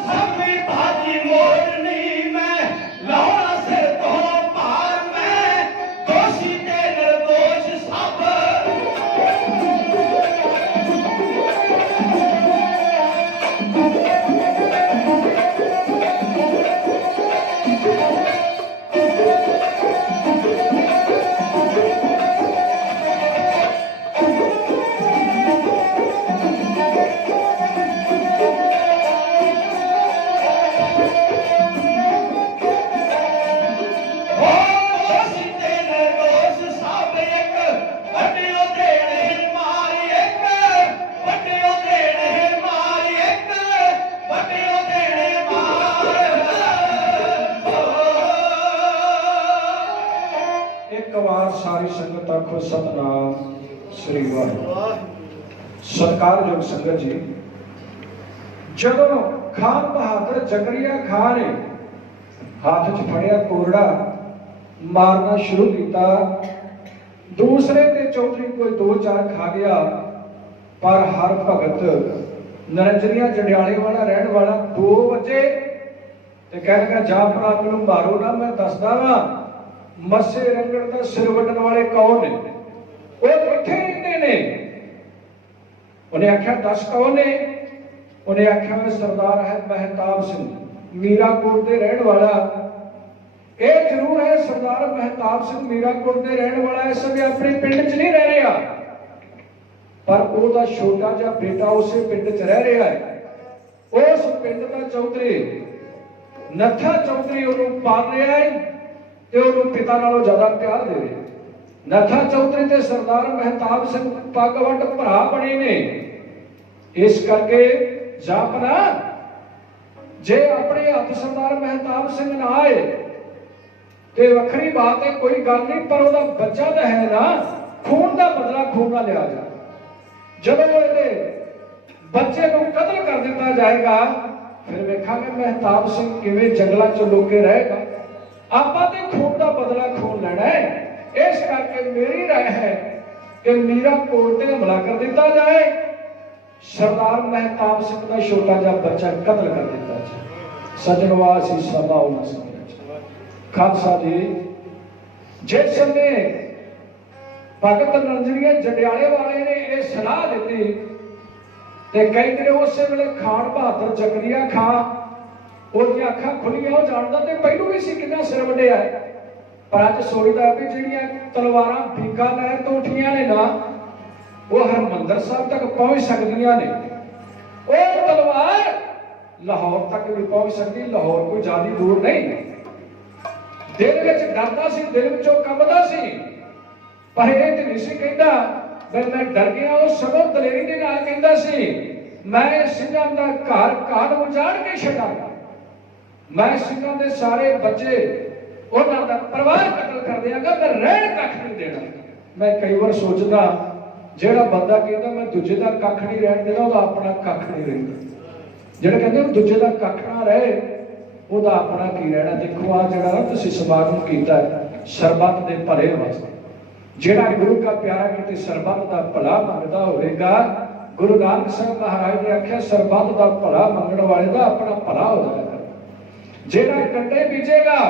सगवी बाजी मोरनी मैं लाउणा सिर तो पार मैं दोषी ते निर्दोष सब। दोषी ते निर्दोष सब। एक ਵੱਡਿਓ ਦੇਣੇ ਮਾਰੀ ਇੱਕ ਵੱਡਿਓ ਦੇਣੇ ਮਾਰੀ ਇੱਕ ਵੱਡਿਓ ਦੇਣੇ ਮਾਰ। ਇੱਕ ਵਾਰ ਸਾਰੀ ਸੰਗਤ ਆਖੋ ਸਤਨਾਮ ਸ੍ਰੀ ਵਾਹਿਗੁਰੂ। ਸਤਿਕਾਰਯੋਗ ਸੰਗਤ ਜੀ, ਜਦੋਂ ਖਾਨ ਬਹਾਦਰ ਜ਼ਕਰੀਆ ਖਾਨ ਨੇ ਹੱਥ 'ਚ ਫੜਿਆ ਕੋਰੜਾ ਮਾਰਨਾ ਸ਼ੁਰੂ ਕੀਤਾ, ਦੂਸਰੇ ਤੇ ਚੌਧਰੀ ਕੋਈ ਦੋ ਚਾਰ ਖਾ ਗਿਆ, ਪਰ ਹਰ ਭਗਤ ਨਰੰਜਰੀਆ ਜੰਡਿਆਲੇ ਵਾਲਾ ਰਹਿਣ ਵਾਲਾ 2 ਵਜੇ ਤੇ ਕਹਿ ਲਗਾ ਜਾ ਭਰਾ ਮੈਨੂੰ ਮਾਰੋ ਨਾ, ਮੈਂ ਦੱਸਦਾ ਵਾਂ ਮੱਸੇ ਰੰਗੜ ਦਾ ਸਿਰ ਵੱਢਣ ਵਾਲੇ ਕੌਣ ਨੇ, ਉਹ ਕਿੱਥੇ ਰਹਿੰਦੇ ਨੇ। ਉਹਨੇ ਆਖਿਆ ਦੱਸ ਕੌਣ ਨੇ। ਉਹਨੇ ਆਖਿਆ ਮੈਂ ਸਰਦਾਰ ਹੈ ਮਹਿਤਾਬ ਸਿੰਘ, ਮੀਰਾਕੋਟ ਦੇ ਰਹਿਣ ਵਾਲਾ। ਇਹ ਜ਼ਰੂਰ ਹੈ ਸਰਦਾਰ ਮਹਿਤਾਬ ਸਿੰਘ ਮੀਰਾਕੋਟ ਦੇ ਰਹਿਣ ਵਾਲਾ, ਇਸ ਸਮੇਂ ਆਪਣੇ ਪਿੰਡ 'ਚ ਨਹੀਂ ਰਹਿ ਰਿਹਾ, ਪਰ ਉਹਦਾ ਛੋਟਾ ਜਿਹਾ ਬੇਟਾ ਉਸੇ ਪਿੰਡ 'ਚ ਰਹਿ ਰਿਹਾ ਹੈ। ਉਸ ਪਿੰਡ ਦਾ ਚੌਧਰੀ ਨੱਥਾ ਚੌਧਰੀ ਉਹਨੂੰ ਪਾਲ ਰਿਹਾ ਹੈ ਤੇ ਉਹਨੂੰ ਪਿਤਾ ਨਾਲੋਂ ਜ਼ਿਆਦਾ ਪਿਆਰ ਦੇ ਰਿਹਾ। ਨੱਥਾ ਚੌਧਰੀ ਤੇ ਸਰਦਾਰ ਮਹਿਤਾਬ ਸਿੰਘ ਪੱਗ ਵੱਟ ਭਰਾ ਬਣੇ ਨੇ। ਇਸ ਕਰਕੇ ਜਾਪਨਾ ਜੇ ਆਪਣੇ ਹੱਥ ਸਰਦਾਰ ਮਹਿਤਾਬ ਸਿੰਘ ਨਾ ਆਏ ਤੇ ਵੱਖਰੀ ਬਾਤ ਹੈ, ਕੋਈ ਗੱਲ ਨਹੀਂ, ਪਰ ਉਹਦਾ ਬੱਚਾ ਤਾਂ ਹੈ ਨਾ, ਖੂਨ ਦਾ ਬਦਲਾ ਖੂਨ ਨਾਲ ਲਿਆ ਜਾ। ਜਦੋਂ ਇਹਦੇ ਬੱਚੇ ਨੂੰ ਕਤਲ ਕਰ ਦਿੱਤਾ ਜਾਏਗਾ, ਫਿਰ ਵੇਖਾਂਗੇ ਮਹਿਤਾਬ ਸਿੰਘ ਕਿਵੇਂ ਜੰਗਲਾਂ 'ਚ ਲੁਕੇ ਰਹੇਗਾ। ਆਪਾਂ ਤੇ ਖੂਨ ਦਾ ਬਦਲਾ ਖੂਨ ਲੈਣਾ ਹੈ। ਇਸ ਕਰਕੇ ਮੇਰੀ ਰਾਏ ਹੈ ਕਿ ਮੀਰਾਕੋਟ ਤੇ ਹਮਲਾ ਕਰ ਦਿੱਤਾ ਜਾਏ, ਸਰਦਾਰ ਮਹਿਤਾਬ ਸਿੰਘ ਦਾ ਛੋਟਾ ਜਿਹਾ ਬੱਚਾ ਕਤਲ ਕਰ ਦਿੱਤਾ ਜਾਏ। ਸਜਣਵਾ ਸੀ ਸਭਾ ਉਹਨਾਂ ਸਮੇਂ ਖਾਲਸਾ ਜੀ, ਜਿਸ ਸਮੇਂ ਭਗਤ ਨਰੰਜਰੀਆ ਜੰਡਿਆਲੇ ਵਾਲੇ ਨੇ ਇਹ ਸਲਾਹ ਦਿੱਤੀ ਤੇ ਕਹਿੰਦੇ ਉਸੇ ਵੇਲੇ ਖਾਨ ਬਹਾਦਰ ਜ਼ਕਰੀਆ ਖਾਂ ਉਹਦੀਆਂ ਅੱਖਾਂ ਖੁੱਲੀਆਂ, ਉਹ ਜਾਣਦਾ ਤੇ ਪਹਿਲੋਂ ਵੀ ਸੀ ਕਿੰਨਾ ਸਿਰ ਵੱਢਿਆ, ਪਰ ਅੱਜ ਸੋਚਦਾ ਵੀ ਜਿਹੜੀਆਂ ਤਲਵਾਰਾਂ ਬੀਕਾਨੇਰ ਤੋਂ ਉੱਠੀਆਂ ਨੇ ਨਾ, ਉਹ ਹਰਮੰਦਰ ਸਾਹਿਬ ਤੱਕ ਪਹੁੰਚ ਸਕਦੀਆਂ ਨੇ। ਉਹ ਤਲਵਾਰ ਲਾਹੌਰ ਤੱਕ ਵੀ ਪਹੁੰਚ ਸਕਦੀ, ਲਾਹੌਰ ਕੋਈ ਜ਼ਿਆਦਾ ਦੂਰ ਨਹੀਂ। ਦਿਲ ਵਿੱਚ ਡਰਦਾ ਸੀ, ਦਿਲ ਵਿੱਚੋਂ ਕੰਬਦਾ ਸੀ, ਪਰ ਇਹ ਤੇ ਨਹੀਂ ਸੀ ਕਹਿੰਦਾ ਵੀ ਮੈਂ ਡਰ ਗਿਆ। ਉਹ ਸਗੋਂ ਦਲੇਰੀ ਦੇ ਨਾਲ ਕਹਿੰਦਾ ਸੀ ਮੈਂ ਸਿੰਘਾਂ ਦਾ ਘਰ ਘਾਟ ਉਜਾੜ ਕੇ ਛੱਡਾਂਗਾ, ਮੈਂ ਸਿੰਘਾਂ ਦੇ ਸਾਰੇ ਬੱਚੇ ਉਹਨਾਂ ਦਾ ਪਰਿਵਾਰ ਕਤਲ ਕਰ ਦਿਆਂਗਾ, ਮੈਂ ਰਹਿਣ ਕੱਖ ਨਹੀਂ ਦੇਣਾ। ਮੈਂ ਕਈ ਵਾਰ ਸੋਚਦਾ ਜਿਹੜਾ ਬੰਦਾ ਕਹਿੰਦਾ ਮੈਂ ਦੂਜੇ ਦਾ ਕੱਖ ਨਹੀਂ ਰਹਿਣ ਦੇਣਾ, ਉਹਦਾ ਆਪਣਾ ਕੱਖ ਨਹੀਂ ਰਹਿੰਦਾ। ਜਿਹੜਾ ਕਹਿੰਦੇ ਦੂਜੇ ਦਾ ਕੱਖ ਨਾ ਰਹੇ, ਉਹਦਾ ਆਪਣਾ ਕੀ ਰਹਿਣਾ। ਦੇਖੋ ਆ ਜਿਹੜਾ ਨਾ ਤੁਸੀਂ ਸਮਾਗਮ ਕੀਤਾ ਸਰਬੱਤ ਦੇ ਭਲੇ ਵਾਸਤੇ, ਜਿਹੜਾ ਗੁਰੂ का प्यारा किते ਸਰਬੱਤ ਦਾ ਭਲਾ ਮੰਗਦਾ ਹੋਵੇਗਾ। ਗੁਰੂ ਨਾਨਕ ਸਾਹਿਬ ਮਹਾਰਾਜ ਨੇ ਆਖਿਆ ਸਰਬੱਤ ਦਾ ਭਲਾ ਮੰਗਣ ਵਾਲੇ ਦਾ ਆਪਣਾ ਭਲਾ ਹੋ ਜਾਏਗਾ। ਜਿਹੜਾ ਕੰਡੇ ਬੀਜੇਗਾ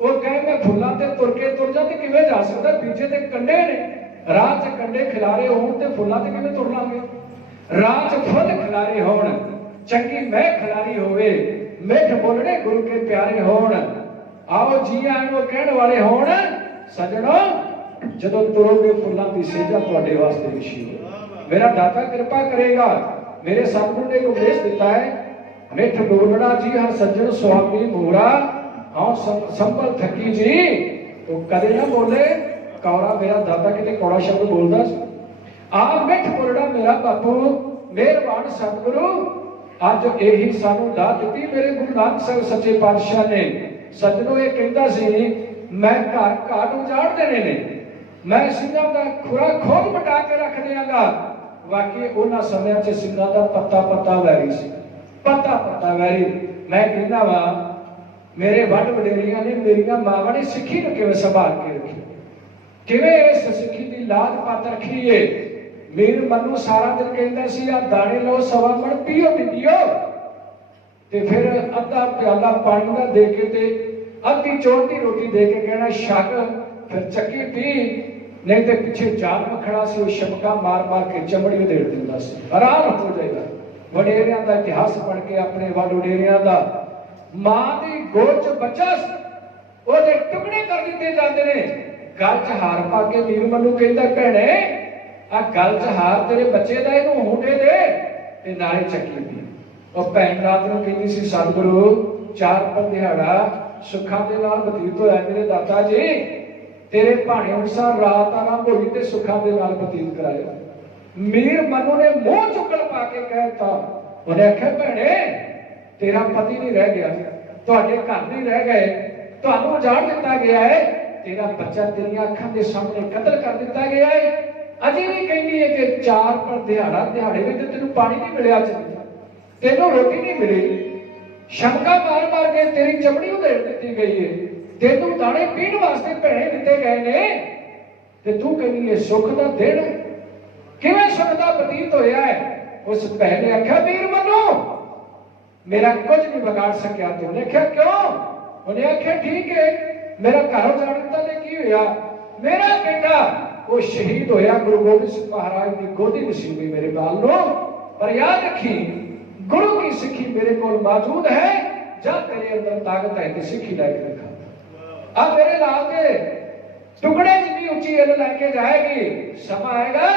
ਉਹ ਕਹੇ ਮੈਂ ਫੁੱਲਾਂ ਤੇ ਤੁਰ ਕੇ ਤੁਰ ਜਾ, ਤੇ ਕਿਵੇਂ ਜਾ ਸਕਦਾ? ਬੀਜੇ ਤੇ ਕੰਡੇ ਨੇ, ਰਾਹ 'ਚ ਕੰਡੇ ਖਿਲਾਰੇ ਹੋਣ ਤੇ ਫੁੱਲਾਂ ਤੇ ਕਿਵੇਂ ਤੁਰ ਲਾਂਗੇ? ਰਾਹ 'ਚ ਫੁੱਲ ਖਿਲਾਰੇ ਹੋਣ, ਚੰਗੀ ਮਹਿ ਖਿਲਾਰੀ ਹੋਵੇ, ਮਿੱਠ ਬੋਲਣੇ ਗੁਰੂ ਕੇ ਪਿਆਰੇ ਹੋਣ, ਆਓ ਜੀ ਆਇਆਂ ਨੂੰ ਕਹਿਣ ਵਾਲੇ ਹੋਣ। ਸੱਜਣੋ ਜਦੋਂ ਤੁਰੋਗੇ ਫੁੱਲਾਂ ਦੀ ਸੇਜਾ ਤੁਹਾਡੇ ਵਾਸਤੇ ਵਿਛੀ ਹੋਵੇ। ਮੇਰਾ ਦਾਤਾ ਕਿਰਪਾ ਕਰੇਗਾ। ਮੇਰੇ ਸਤਿਗੁਰੂ ਨੇ ਉਪਦੇਸ਼ ਦਿੱਤਾ ਹੈ ਮਿੱਠ ਬੋਲਣਾ ਜੀ ਹਰ ਸੱਜਣ ਸੁਆਮੀ ਮੂਰਾ, ਹਾਂ ਸੰਭਲ ਥਕੀ ਜੀ। ਉਹ ਕਦੇ ਨਾ ਬੋਲੇ ਕੌੜਾ। ਮੇਰਾ ਦਾਦਾ ਕਿਤੇ ਕੌੜਾ ਸ਼ਬਦ ਬੋਲਦਾ ਸੀ। ਆ ਮਿੱਠ ਬੋਲਣਾ ਮੇਰਾ ਬਾਪੂ ਮਿਹਰਬਾਨ ਸਤਿਗੁਰੂ ਅੱਜ ਇਹੀ ਸਾਨੂੰ ਦਾਤ ਦਿੱਤੀ ਮੇਰੇ ਗੁਰੂ ਨਾਨਕ ਸਾਹਿਬ ਸੱਚੇ ਪਾਤਸ਼ਾਹ ਨੇ। ਸੱਜਣੋ ਇਹ ਕਹਿੰਦਾ ਸੀ ਮੈਂ ਘਰ ਘਾਟ ਉਜਾੜ ਦੇਣੇ ਨੇ, ਮੈਂ ਸਿੰਘਾਂ ਦਾ ਖੁਰਾ ਖੋਲ ਮਟਾ ਕੇ ਰੱਖ ਦਿਆਂਗਾ। ਵਾਕਈ ਉਹਨਾਂ ਸਮਿਆਂ 'ਚ ਸਿੰਘਾਂ ਦਾ ਪੱਤਾ ਪੱਤਾ ਵੈਰੀ ਸੀ, ਪੱਤਾ ਪੱਤਾ ਵੈਰੀ। ਮੈਂ ਕਹਿੰਦਾ ਵਾ ਮੇਰੇ ਵੱਡ ਵਡੇਰੀਆਂ ਨੇ, ਮੇਰੀਆਂ ਮਾਵਾਂ ਨੇ ਸਿੱਖੀ ਨੂੰ ਕਿਵੇਂ ਸੰਭਾਲ ਕੇ ਰੱਖੀ, ਕਿਵੇਂ ਇਸ ਸਿੱਖੀ ਦੀ ਲਾਜ ਪੱਤ ਰੱਖੀ ਏ। ਮੀਰ ਮੈਨੂੰ ਸਾਰਾ ਦਿਨ ਕਹਿੰਦਾ ਸੀ ਆ ਦਾਣੇ ਲਓ ਸਵਾ ਮਣ ਪੀਓ ਤੇ ਪੀਓ, ਤੇ ਫਿਰ ਅੱਧਾ ਪਿਆਲਾ ਪਾਣੀ ਦਾ ਦੇ ਕੇ ਤੇ ਅੱਧੀ ਚੌਲ ਦੀ ਰੋਟੀ ਦੇ ਕੇ ਕਹਿਣਾ ਛਕ, ਫਿਰ ਚੱਕੀ ਪੀ, ਨਹੀਂ ਤੇ ਪਿੱਛੇ ਜਾਲ ਮਖੜਾ ਸੀ ਉਹ ਸ਼ਮਕਾ ਮਾਰ ਮਾਰ ਕੇ ਚਮੜੀ ਉਧੇੜ ਦਿੰਦਾ ਸੀ, ਆਰਾਮ ਹੋ ਜਾਏਗਾ। ਵਡੇਰਿਆਂ ਦਾ ਇਤਿਹਾਸ ਪੜ੍ਹ ਕੇ ਆਪਣੇ ਵੱਡ ਵਡੇਰਿਆਂ ਦਾ, ਮਾਂ ਦੀ ਗੋਦ 'ਚ ਬੱਚਾ ਉਹਦੇ ਟੁਕੜੇ ਕਰ ਦਿੱਤੇ ਜਾਂਦੇ ਨੇ। ਗਲ 'ਚ ਹਾਰ ਪਾ ਕੇ ਮੀਰ ਮੈਨੂੰ ਕਹਿੰਦਾ ਭੈਣੇ ਆ ਗਲ 'ਚ ਹਾਰ ਤੇਰੇ ਬੱਚੇ ਦਾ, ਇਹਨੂੰ ਹੁੰਡੇ ਦੇ ਤੇ ਨਾਲੇ ਚੱਕੀ ਪੀ। ਉਹ ਭੈਣ ਰਾਤ ਨੂੰ ਕਹਿੰਦੀ ਸੀ ਸਤਿਗੁਰੂ ਚਾਰ ਪਰ ਦਿਹਾੜਾ ਸੁੱਖਾਂ ਦੇ ਨਾਲ ਬਤੀਤ ਹੋਇਆ ਮੇਰੇ ਦਾਤਾ ਜੀ, ਤੇਰੇ ਭਾਣੇ ਅਨੁਸਾਰ ਰਾਤ ਆਰੰਭ ਹੋਈ ਤੇ ਸੁੱਖਾਂ ਦੇ ਨਾਲ ਬਤੀਤ ਕਰਾਇਆ। ਮੀਰ ਮਨੂ ਨੇ ਮੂੰਹ ਚੁੱਕਲ ਪਾ ਕੇ ਕਹਿਤਾ, ਉਹਨੇ ਆਖਿਆ ਭੈਣੇ ਤੇਰਾ ਪਤੀ ਨਹੀਂ ਰਹਿ ਗਿਆ, ਤੁਹਾਡੇ ਘਰ ਨਹੀਂ ਰਹਿ ਗਏ, ਤੁਹਾਨੂੰ ਉਜਾੜ ਦਿੱਤਾ ਗਿਆ ਹੈ, ਤੇਰਾ ਬੱਚਾ ਤੇਰੀਆਂ ਅੱਖਾਂ ਦੇ ਸਾਹਮਣੇ ਕਤਲ ਕਰ ਦਿੱਤਾ ਗਿਆ ਹੈ। ਅਜੇ ਵੀ ਕਹਿੰਦੀ ਹੈ ਕਿ ਚਾਰ ਪਰ ਦਿਹਾੜਾ, ਦਿਹਾੜੇ ਵਿੱਚ ਤੈਨੂੰ ਪਾਣੀ ਨਹੀਂ ਮਿਲਿਆ, ਤੈਨੂੰ ਰੋਟੀ ਨਹੀਂ ਮਿਲੀ, ਸ਼ਮਕਾ ਮਾਰ ਮਾਰ ਕੇ ਤੇਰੀ ਚਮੜੀ ਉਧੇੜ ਦਿੱਤੀ ਗਈ ਹੈ, ਤੈਨੂੰ ਦਾਣੇ ਪੀਣ ਵਾਸਤੇ ਭੈਣੇ ਦਿੱਤੇ ਗਏ ਨੇ, ਤੇ ਤੂੰ ਕਹਿੰਦੀ ਹੈ ਸੁੱਖ ਦਾ ਦਿਨ ਕਿਵੇਂ ਸੁੱਖ ਦਾ ਬਤੀਤ ਹੋਇਆ ਹੈ। ਉਸ ਭੈਣ ਨੇ ਆਖਿਆ ਵੀਰ ਮਨੋ ਮੇਰਾ ਕੁਝ ਨਹੀਂ ਵਿਗਾੜ ਸਕਿਆ ਤੂੰ। ਉਹਨੇ ਆਖਿਆ ਕਿਉਂ? ਉਹਨੇ ਆਖਿਆ ਠੀਕ ਹੈ ਮੇਰਾ ਘਰ ਉਜਾੜ ਦਿੱਤਾ ਤੇ ਕੀ ਹੋਇਆ, ਮੇਰਾ ਬੇਟਾ ਉਹ ਸ਼ਹੀਦ ਹੋਇਆ, ਗੁਰੂ ਗੋਬਿੰਦ ਸਿੰਘ ਮਹਾਰਾਜ ਦੀ ਗੋਦੀ ਨਸੀਬ ਹੋਈ ਮੇਰੇ ਬਾਲ ਨੂੰ। ਪਰ ਯਾਦ ਰੱਖੀ ਗੁਰੂ की सिक्खी मेरे को मौजूद है, जब तेरे अंदर ताकत है तो सिक्खी लैके दिखा। अब मेरे लाल के टुकड़े जितनी उच्ची इल लैके जाएगी, समा आएगा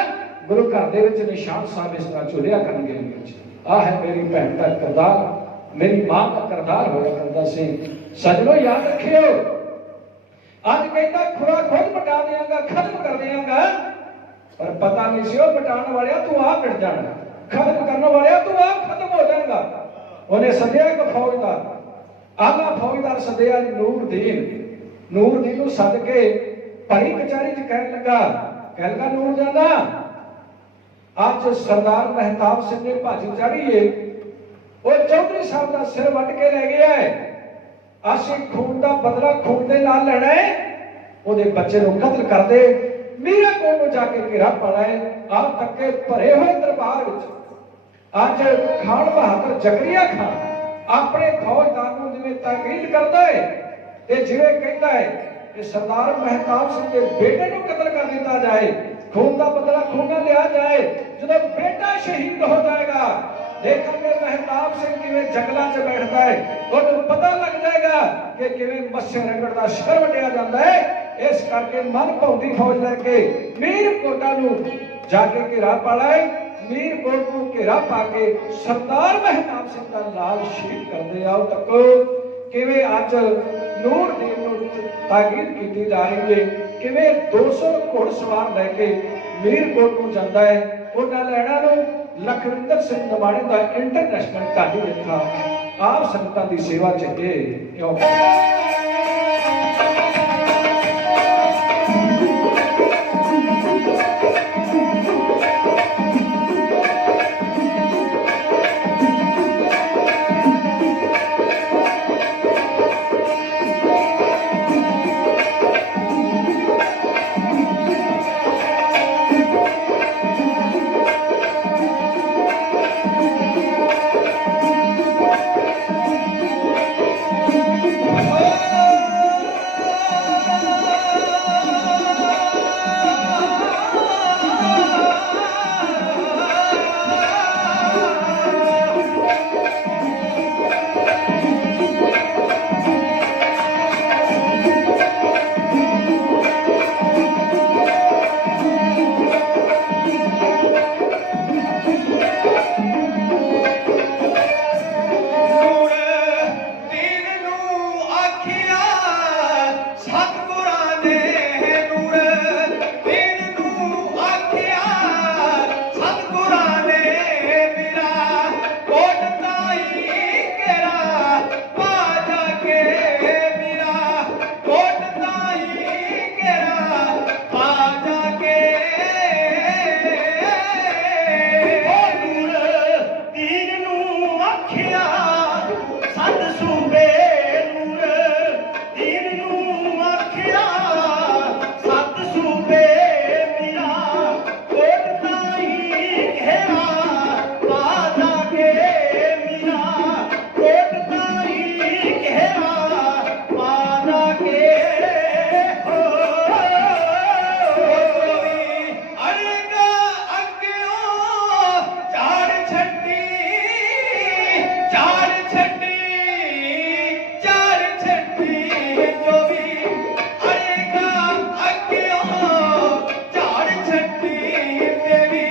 गुरु घर दे विच निशान साहब इस तरह झुलिया करनगे। आ है मेरी भैन का किरदार, मेरी मां का किरदार होया करदा सी। सजनो याद रखियो अज कहता खुरा खुद मिटा देंगा, खत्म कर देंगा, पर पता नहीं सी मिटाने वाले तू आप मिट जाना, खत्म करने वाले तू आप खत्म हो जाएगा। उन्हें सदिया एक फौजदार, आला फौजदार सदिया नूरदीन, नूरदीन सद के भरी कचहरी च कह लगा नूर जाना अज सरदार महताब सिंह ने भाजी चढ़ी है, वो चौधरी साहब का सिर वट के ले गया है, असी खून का बदला खून के नाल लेना है, ਉਹਦੇ ਬੱਚੇ ਨੂੰ ਕਤਲ ਕਰ ਦੇ। ਮੀਰਾ ਕੋਲ ਨੂੰ ਜਾ ਕੇ ਘੇਰਾ ਪਾਇਆ। ਆਪ ਤੱਕੇ ਭਰੇ ਹੋਏ ਦਰਬਾਰ ਵਿੱਚ ਅੱਜ ਖਾਨ ਬਹਾਦਰ ਜ਼ਕਰੀਆ ਖਾਨ ਆਪਣੇ ਫੌਜਦਾਰ ਨੂੰ ਜਿਵੇਂ ਤਾਕੀਦ ਕਰਦਾ ਹੈ ਤੇ ਜਿਵੇਂ ਕਹਿੰਦਾ ਹੈ ਕਿ ਸਰਦਾਰ ਮਹਿਤਾਬ ਸਿੰਘ ਦੇ ਬੇਟੇ ਨੂੰ ਕਤਲ ਕਰ ਦਿੱਤਾ ਜਾਏ, खून का बदला खून का लिया जाए। जो बेटा शहीद हो जाएगा देखेंगे महताब सिंह किवें जंगलों च बैठता है, और पता लग जाएगा कि किवें मत्स्य रंगड़ का सिर वड्डिया जाता है। इस करके मन भौंदी फौज लैके मीर कोटा नूं जाके घेरा पा लाए। मीर कोट नूं घेरा पा के सरदार महताब सिंह का लाल शहीद करते आओ तको किवें अज नूरदीन नूं ताकीद की जा रही है। किवें 200 घुड़सवार लैके मीर कोट नूं जांदा है। उन्हां लैणा नूं लखविंदर सिंह नमाणे दा इंटरनेशनल ढाडी लिखा आप संगतां दी सेवा च क्यों ਛੱਡੀ ਚਾਰ ਛੱਡੀ ਚਾਰ ਛੱਡੀ ਜੋ ਵੀ ਆਏਗਾ ਅੱਗਿਓ ਚਾਰ ਛੱਡੀ ਦੇਵੀ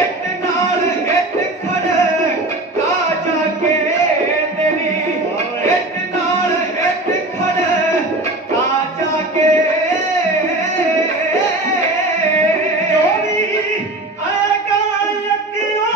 ਇੱਟ ਨਾਲ ਇੱਟ ਖੜੇ ਕਾ ਜਾ ਕੇ ਦੇਵੀ ਇੱਟ ਨਾਲ ਇੱਟ ਖੜੇ ਕਾ ਜਾ ਕੇ ਜੋ ਵੀ ਆਏਗਾ ਅੱਗਿਓ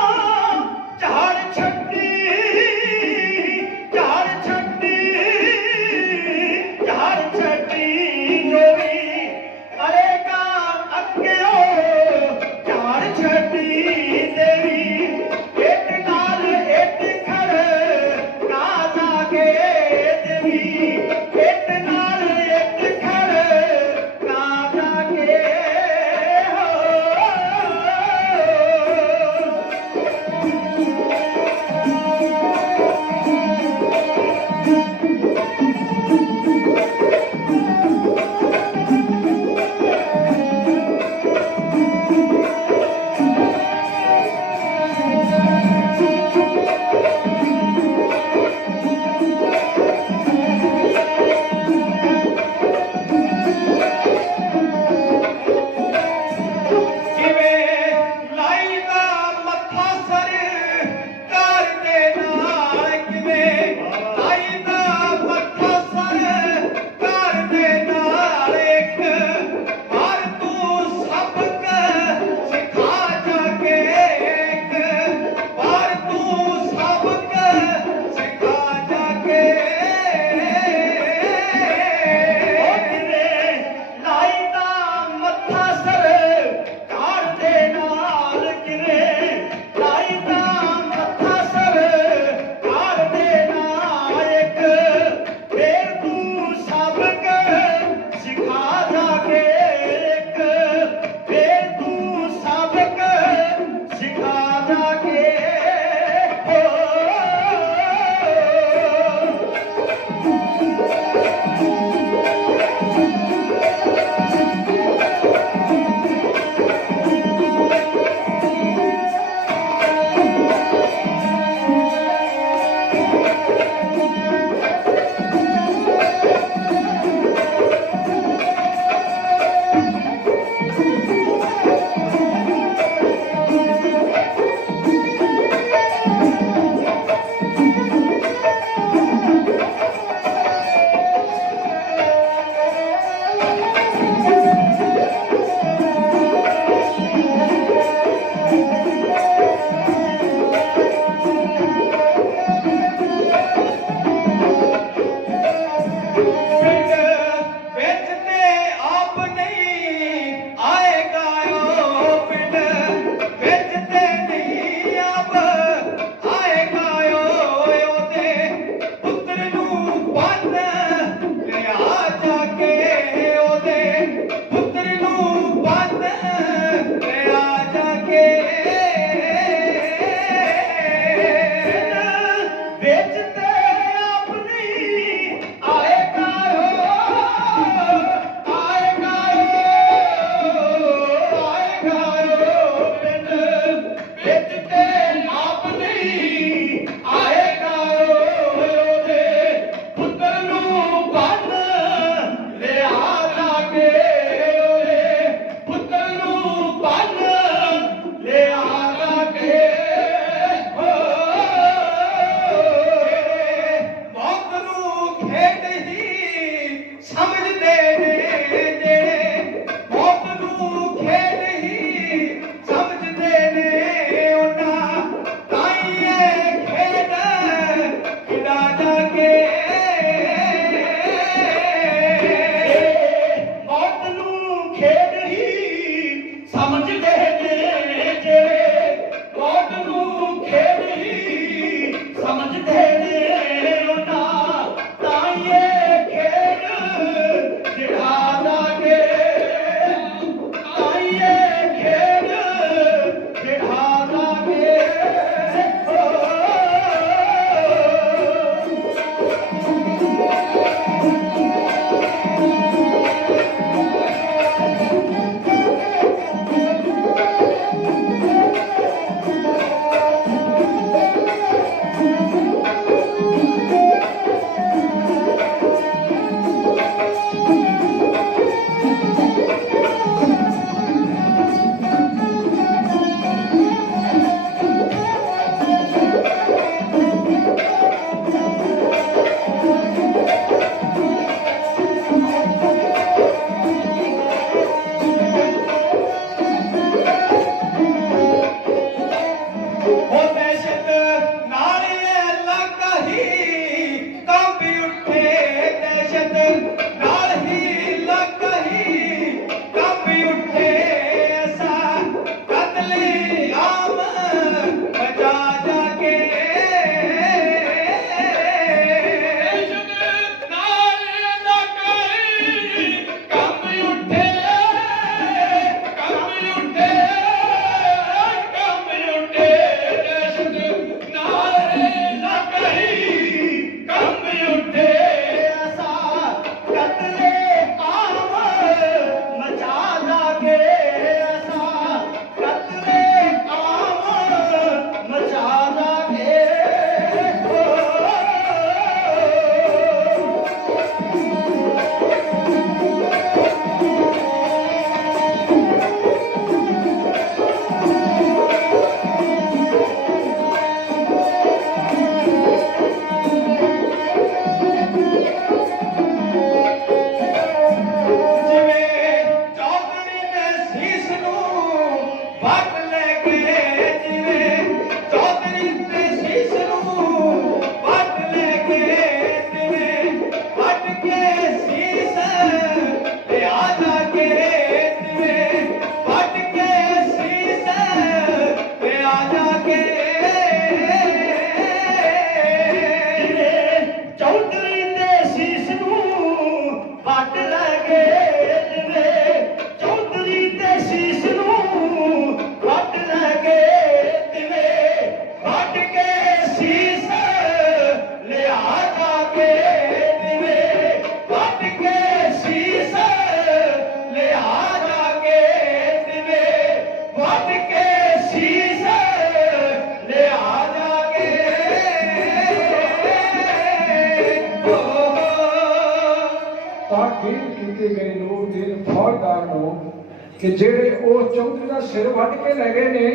कि जेड़े उस चौधरी का सिर वढ़ के लै गए ने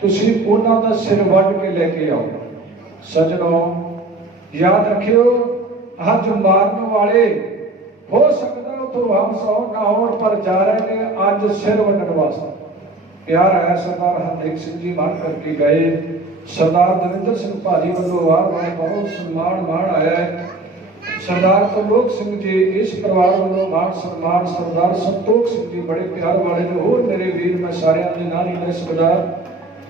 तुसीं उन्हां दा सिर वढ़ के लेके आओ। सजनों याद रखियो, अज मारन वाले हो सकता उतो हम 100 ना हो पर जा रहे ने अज सिर वढ़न वास्ते। प्यार है सरदार हरदेव सिंह जी मान करके गए, सरदार दविंदर सिंह भाजी वालों वार वार बहुत सम्मान मान आया है। सरदार तरलोक सिंह जी इस परिवार वालों मान सम्मान, सरदार संतोख सिंह जी बड़े प्यार वाले ने, होर मेरे वीर मैं सारियां दे नाम नहीं ले सकदा।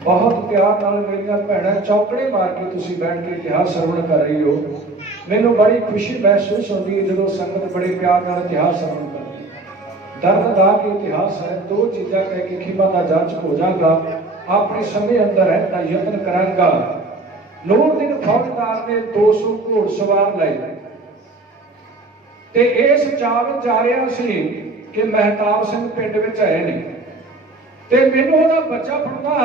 बहुत प्यार नाल मेरियां भैणां चौकड़े मार के तुसीं बैठ के इतिहास श्रवण कर रही हो। मैनूं बड़ी खुशी महसूस होती है जदों संगत बड़े प्यार नाल इतिहास श्रवण करदी। दर्द दा के इतिहास है, दो चीज़ां कह के खिमा दा जांच हो जागा, अपने समय अंदर रहने का यत्न करांगा। नूरदीन फौजदार ने 200 घोड़सवार लाए ते इस चाव जा रहा सी कि महताब सिंह पिंड विच आए ने ते मैनूं उहदा बच्चा फड़दा।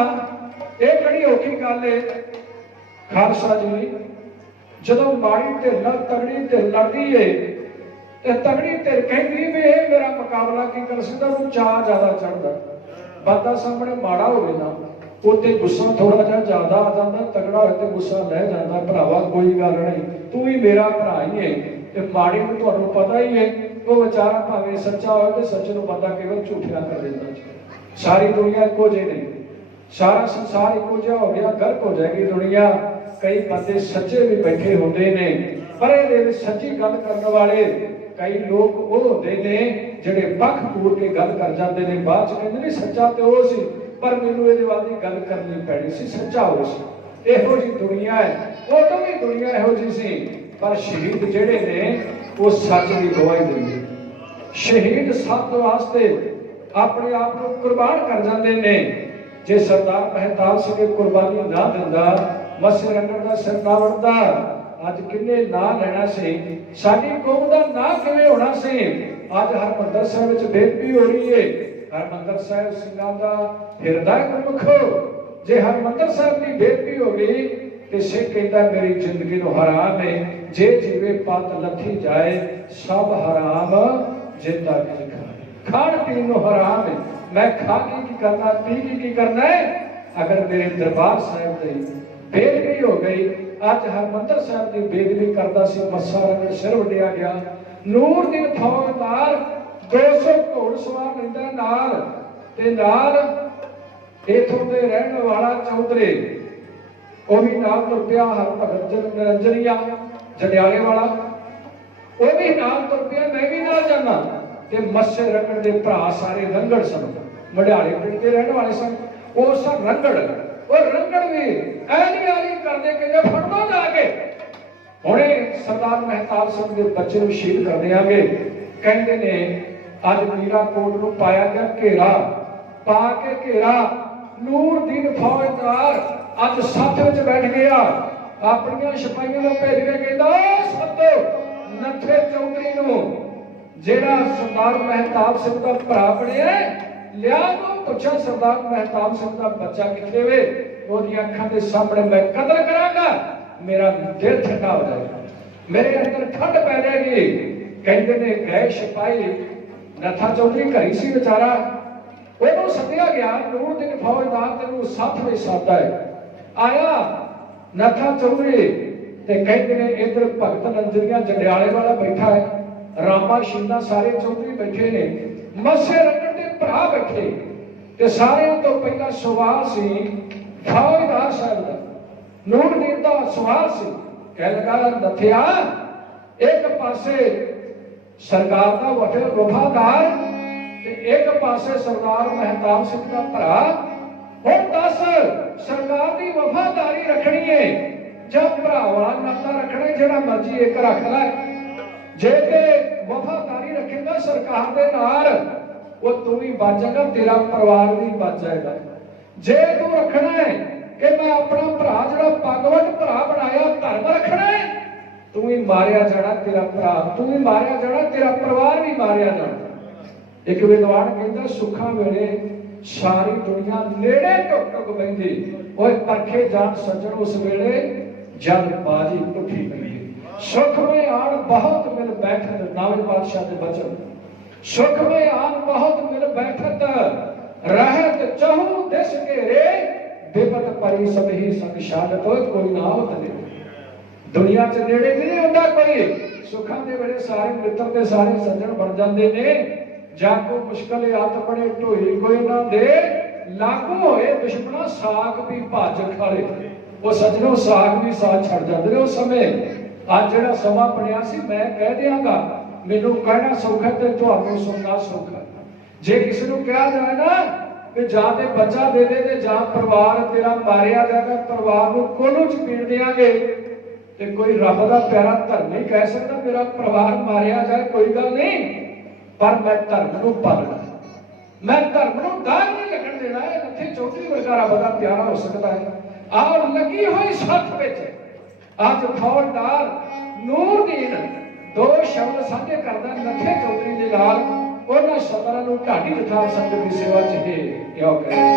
ਇਹ बड़ी औखी गल है खालसा जी, जदों माड़ी धिर नाल तगड़ी धिर लड़दी है ते तगड़ी धिर कहती भी ये मेरा मुकाबला की कर सकदा, उहनूं चाह ज्यादा चढ़दा। बंदा सामने माड़ा होवे ना उत्ते गुस्सा थोड़ा जिहा ज्यादा आ जांदा, तगड़ा होए ते गुस्सा लह जांदा। भरावा कोई गल नहीं, तू ही मेरा भरा ही है ते माड़ी नूं तुहानूं पता ही है, वो बेचारा भावें सच्चा होए ते सच नूं बंदा केवल झूठिया कर देंदा। सारी दुनिया इक्को जी नहीं, सारा संसार इक्को जिहा हो गया, गर्क हो जाएगी दुनिया। कई बंदे सच्चे भी बैठे होंदे ने पर इहदे विच सच्ची गल करन वाले कई लोग वो होंदे ने जिहड़े पख पूर के गल कर जांदे ने, बाद च कहंदे ने सच्चा ते वो सी पर मैनूं इहदे वाल दी गल करनी पैणी सी, सच्चा हो सी। इहो जी दुनिया है, उदों भी दुनिया इहो जी सी पर शहीद जिहड़े ने वो सच दी गवाही दिंदे। शहीद सत वास्ते अपने आप को कुर्बान कर जाते हैं। जे सरदार महताब सिंह कुर्बानी ना दिंदा, मसे रंगड़ का सिर ना वड़दा, अज किन्ने ना लेना सी, साडी कौम का ना किवें होना सी। अज हरमंदर साहिब विच बेनती हो रही है, हरमंदर साहिब सिंघां दा हिरदा गुरमुख, जे हरमंदर साहिब की बेनती हो गई तो सिख कहता मेरी जिंदगी नूं हराम है, जे जीवे पत लथी जाए सब हराम जिंदा की खाण पीन नूं हराम है। मैं खा की करना, पी की करना है। अगर मेरे दरबार साहिब की बेदबी हो गई, अज हरमंदर साहिब की बेदबी करता सी, मस्सा रंगड़ सिर वड्डिया गया। नूरदीन फौजदार 200 घोड़सवार लैंदा नाल ते नाल इथों दे रहने वाला चौधरी वो भी नाल तुर पिया, हरभगत निरंजनिया जंडियाले वाला वो भी नाल तुर पिया, मैं भी नाल जाना। ते मस्से रंगड़ दे भरा सारे रंगड़ सन, मडियाले पिंड के रहने वाले सन। वो सब रंगड़ और रंगड़ भी ऐनी आली करदे कि फड़ो जाके हुणे सरदार महताब सिंह के बच्चे नूं शहीद कर देंगे। कहंदे ने अज मीराकोट नूं पाया गया घेरा, पा के घेरा नूरदीन फौजदार अज सत्थ विच बैठ गया। अपनियां सिपाहियां नूं भेज के कहंदा सत्तो नत्थे चौधरी नूं जेड़ा सरदार महताब सिंह का भरा बनिया लिया तो पुछा सरदार महताब सिंह का बच्चा किथे वे, ओदी अखां दे सामने मैं कदर करांगा, मेरा दिल ठंडा हो जाएगा, मेरे अंदर ठंड पै जाएगी। कहते ने गए सिपाही, नत्था चौधरी घरी सी बेचारा, ओनू सद्दिया गया। नूरदीन फौजदार तेनू सत्थ वे सादा है आया नत्था चौधरी ते कहते ने इधर भगत नंजरिया जंडियाले वाला बैठा है, रामा शिंदा सारे चौधरी बैठे ने, मस्से रंगड़ दे भरा बैठे ते सारे तो पहला सवाल सी फौजदार साहब दा, नूरदीन दा सवाल सी। कह लगा नथिया एक पासे सरकार दा वफादार ते एक पासे सरदार महताब सिंह दा भरा, हुण दस सरकार दी वफादारी रखनी है जब भरा वाला नाता रखना है, जेड़ा मर्जी एक रख लै। जे ते वफादारी रखेगा सरकार दे नाल वो तू भी बच जाएगा, तेरा परिवार भी बच जाएगा। जे तू रखना है कि मैं अपना भरा जो पगवट भरा बनाया धर्म रखना है, तू ही मारिया जाना, तेरा भरा तू ही मारिया जाना, तेरा परिवार भी मारिया जाना। एक विद्वान कहता सुखा वेले सारी दुनिया नेड़े टुक टुक बहिंदी, ओए परखे जान सज्जन उस वेले जद बाजी पुठी पई। सुख में आन बहुत मिल बैठन, नावे पातशाह दे बचन। सुख में आन बहुत मिल बैठत, रहत चहु दिस घेरे, विपत परी सब ही संग शादत। कोई ना हो तने दुनिया च नेड़े नहीं होता कोई, सुखा दे वेले सारे मित्र ते सारे सज्जन बन जाते ने, जाको मुश्किल आत बड़े ढोई कोई ना दे, लागू होए दुश्मना साग भी भज खाले। वो सज्जनों साग भी साथ छड़ जाते उस समय। आज ਜਿਹੜਾ ਸਮਾਂ ਬਣਿਆ ਸੀ ਮੈਂ ਕਹਿ ਦਿਆਂਗਾ, ਮੈਨੂੰ ਕਹਿਣਾ ਸੌਖਾ ਤੇ ਤੁਹਾਨੂੰ ਸੁਣਨਾ ਸੌਖਾ। ਜੇ ਕਿਸੇ ਨੂੰ ਕਿਹਾ ਜਾਏ ਨਾ ਕਿ ਜਾਂ ਤੇ ਬੱਚਾ ਦੇ ਦੇ ਤੇ ਜਾਂ ਪਰਿਵਾਰ ਤੇਰਾ ਮਾਰਿਆ ਜਾਏਗਾ, ਪਰਿਵਾਰ ਨੂੰ ਕੋਲੋਂ ਚ ਪੀੜ ਦੇਾਂਗੇ, ਤੇ ਕੋਈ ਰੱਬ ਦਾ ਪਿਆਰਾ ਧਰਮ ਹੀ ਕਹਿ ਸਕਦਾ ਮੇਰਾ ਪਰਿਵਾਰ ਮਾਰਿਆ ਜਾਏ ਕੋਈ ਗੱਲ ਨਹੀਂ, ਪਰ ਮੈਂ ਧਰਮ ਨੂੰ ਪਾਲਣਾ, ਮੈਂ ਧਰਮ ਨੂੰ ਦਾਗ ਨਹੀਂ ਲੱਗਣ ਦੇਣਾ। ਇਹ ਇੱਥੇ ਚੌਧਰੀ ਵਰਗਾ ਰੱਬ ਦਾ ਪਿਆਰਾ ਹੋ ਸਕਦਾ ਹੈ। ਆਹ ਲੱਗੀ ਹੋਈ ਸੱਥ ਵਿੱਚ ਅੱਜ ਫੌਜਦਾਰ ਨੂਰਦੀਨ ਦੋ ਸ਼ਬਦ ਸਾਂਝੇ ਕਰਦਾ ਲੱਖੇ ਚੌਧਰੀ ਦੇ ਨਾਲ, ਉਹਨਾਂ ਸ਼ਬਦਾਂ ਨੂੰ ਢਾਡੀ ਜਥਾ ਸੰਗਤ ਦੀ ਸੇਵਾ ਚ ਇਹੋ ਕਰੇ।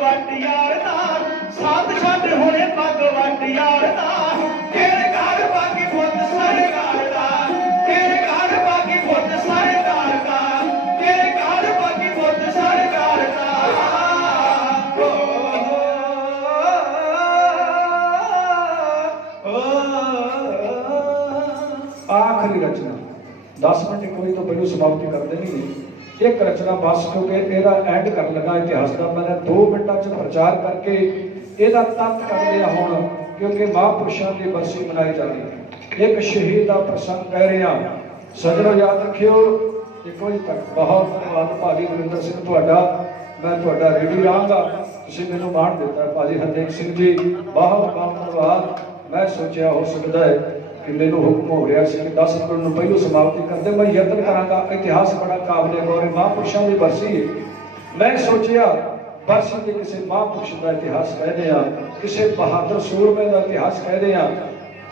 ਵੱਟ ਯਾਰ ਦਾ ਸਾਥ ਛੱਡ ਹੁਣੇ ਪੱਗ ਵੱਟ ਯਾਰ ਦਾ ਤੇਰੇ ਘਰ ਬਾਕੀ ਪੁੱਤ ਸਰਕਾਰ ਦਾ ਤੇਰੇ ਘਰ ਬਾਕੀ ਪੁੱਤ ਸਰਕਾਰ ਦਾ ਤੇਰੇ ਘਰ ਬਾਕੀ ਪੁੱਤ ਸਰਕਾਰ ਦਾ आखिरी रचना 10 मिनट कोई तो पहलू समाप्ति कर देनी है। एक रचना बस क्योंकि ਇਹਦਾ ਐਂਡ ਕਰਨ ਲੱਗਾ ਇਤਿਹਾਸ ਦਾ ਮੈਂ 2 ਮਿੰਟਾਂ ਚ ਪ੍ਰਚਾਰ ਕਰਕੇ ਇਹਦਾ ਤੱਤ ਕਰ ਲਿਆ ਹੁਣ ਕਿਉਂਕਿ ਮਹਾਂਪੁਰਸ਼ਾਂ ਦੀ ਬਰਸੀ ਮਨਾਈ ਜਾਂਦੀ ਹੈ। ਇੱਕ ਸ਼ਹੀਦ ਦਾ ਪ੍ਰਸੰਗ ਕਹਿ ਰਿਹਾ ਸਜਣੋ ਯਾਦ ਰੱਖਿਓ ਇੱਕੋ ਹੀ ਤੱਕ ਬਹੁਤ ਧੰਨਵਾਦ ਭਾਜੀ ਗੁਰਿੰਦਰ ਸਿੰਘ ਤੁਹਾਡਾ ਮੈਂ ਤੁਹਾਡਾ ਰੇਡੀ ਰਹਾਂਗਾ ਤੁਸੀਂ ਮੈਨੂੰ ਮਾਣ ਦਿੱਤਾ ਭਾਜੀ ਹਰਦੇਵ ਸਿੰਘ ਜੀ ਬਹੁਤ ਬਹੁਤ ਧੰਨਵਾਦ। ਮੈਂ ਸੋਚਿਆ ਹੋ ਸਕਦਾ ਹੈ कि मैनू हुक्म हो रहा है कि 10 मिनट में पहलू समाप्ति करते मैं यत्न करांगा। इतिहास बड़ा काबिल गौर महापुरुषों की बरसी है। मैं सोचिया बरसी के किसी महापुरुष का इतिहास कहते हैं किसी बहादुर सूरमे का इतिहास कहते हैं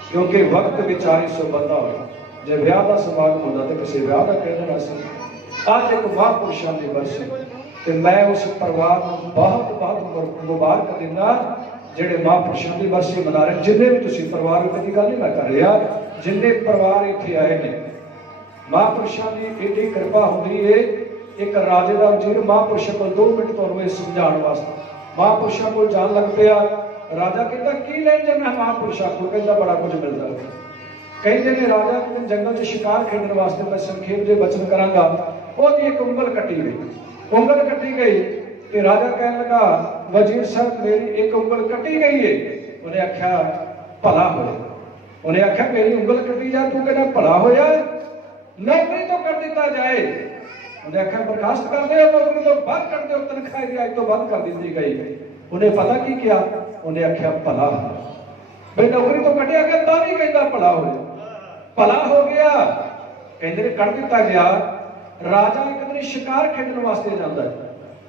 क्योंकि वक्त विचारी सो बंदा हो जो विआह का समागम होता तो किसी विआह का कह देना सी। अज एक महापुरुषों की बरसी तो मैं उस परिवार को बहुत बहुत मुबारक देना ਜਿਹੜੇ ਮਹਾਂਪੁਰਸ਼ਾਂ ਦੀ ਬਰਸੀ ਮਨਾ ਰਹੇ ਜਿੰਨੇ ਵੀ ਤੁਸੀਂ ਪਰਿਵਾਰ ਦੀ ਗੱਲ ਨਹੀਂ ਮੈਂ ਕਰ ਰਿਹਾ ਜਿੰਨੇ ਪਰਿਵਾਰ ਇੱਥੇ ਆਏ ਨੇ ਮਹਾਂਪੁਰਸ਼ਾਂ ਦੀ ਏਡੀ ਕਿਰਪਾ ਹੁੰਦੀ ਏ। ਇੱਕ ਰਾਜੇ ਦਾ ਵਜ਼ੀਰ ਮਹਾਂਪੁਰਸ਼ਾਂ ਕੋਲ 2 ਮਿੰਟ ਤੁਹਾਨੂੰ ਇਹ ਸਮਝਾਉਣ ਵਾਸਤੇ ਮਹਾਂਪੁਰਸ਼ਾਂ ਕੋਲ ਜਾਣ ਲੱਗ ਪਿਆ। ਰਾਜਾ ਕਹਿੰਦਾ ਕੀ ਲੈਣ ਜਾਣਾ ਮਹਾਂਪੁਰਸ਼ਾਂ ਕੋਲ ਕਹਿੰਦਾ ਬੜਾ ਕੁਝ ਮਿਲਦਾ ਹੈ। ਕਹਿੰਦੇ ਨੇ ਰਾਜਾ ਕਿ ਜੰਗਲ 'ਚ ਸ਼ਿਕਾਰ ਖੇਡਣ ਵਾਸਤੇ ਮੈਂ ਸੰਖੇਪ ਦੇ ਬਚਨ ਕਰਾਂਗਾ। ਉਹਦੀ ਇੱਕ ਉਂਗਲ ਕੱਟੀ ਗਈ ਉਂਗਲ ਕੱਟੀ ਗਈ ਤੇ ਰਾਜਾ ਕਹਿਣ ਲੱਗਾ ਵਜ਼ੀਰ ਸਾਹਿਬ ਮੇਰੀ ਇੱਕ ਉਂਗਲ ਕੱਟੀ ਗਈ ਏ। ਉਹਨੇ ਆਖਿਆ ਭਲਾ ਹੋਇਆ। ਉਹਨੇ ਆਖਿਆ ਮੇਰੀ ਉਂਗਲ ਕੱਟੀ ਜਾ ਤੂੰ ਕਹਿੰਦਾ ਭਲਾ ਹੋਇਆ ਨੌਕਰੀ ਤੋਂ ਕਰ ਦਿੱਤਾ ਜਾਏ। ਉਹਨੇ ਆਖਿਆ ਬਰਖਾਸਤ ਕਰ ਦਿਓ ਨੌਕਰੀ ਤੋਂ ਬਾਹਰ ਕਰ ਦਿਓ ਤਨਖਾਹ ਦੀ ਅੱਜ ਤੋਂ ਵੱਧ ਕਰ ਦਿੱਤੀ ਗਈ। ਉਹਨੇ ਪਤਾ ਕੀ ਕਿਹਾ ਉਹਨੇ ਆਖਿਆ ਭਲਾ ਬਈ ਨੌਕਰੀ ਤੋਂ ਕੱਢਿਆ ਗਿਆ ਤਾਂ ਵੀ ਕਹਿੰਦਾ ਭਲਾ ਹੋਇਆ ਭਲਾ ਹੋ ਗਿਆ। ਕਹਿੰਦੇ ਨੇ ਕੱਢ ਦਿੱਤਾ ਗਿਆ। ਰਾਜਾ ਇੱਕ ਦਿਨ ਸ਼ਿਕਾਰ ਖੇਡਣ ਵਾਸਤੇ ਜਾਂਦਾ ਹੈ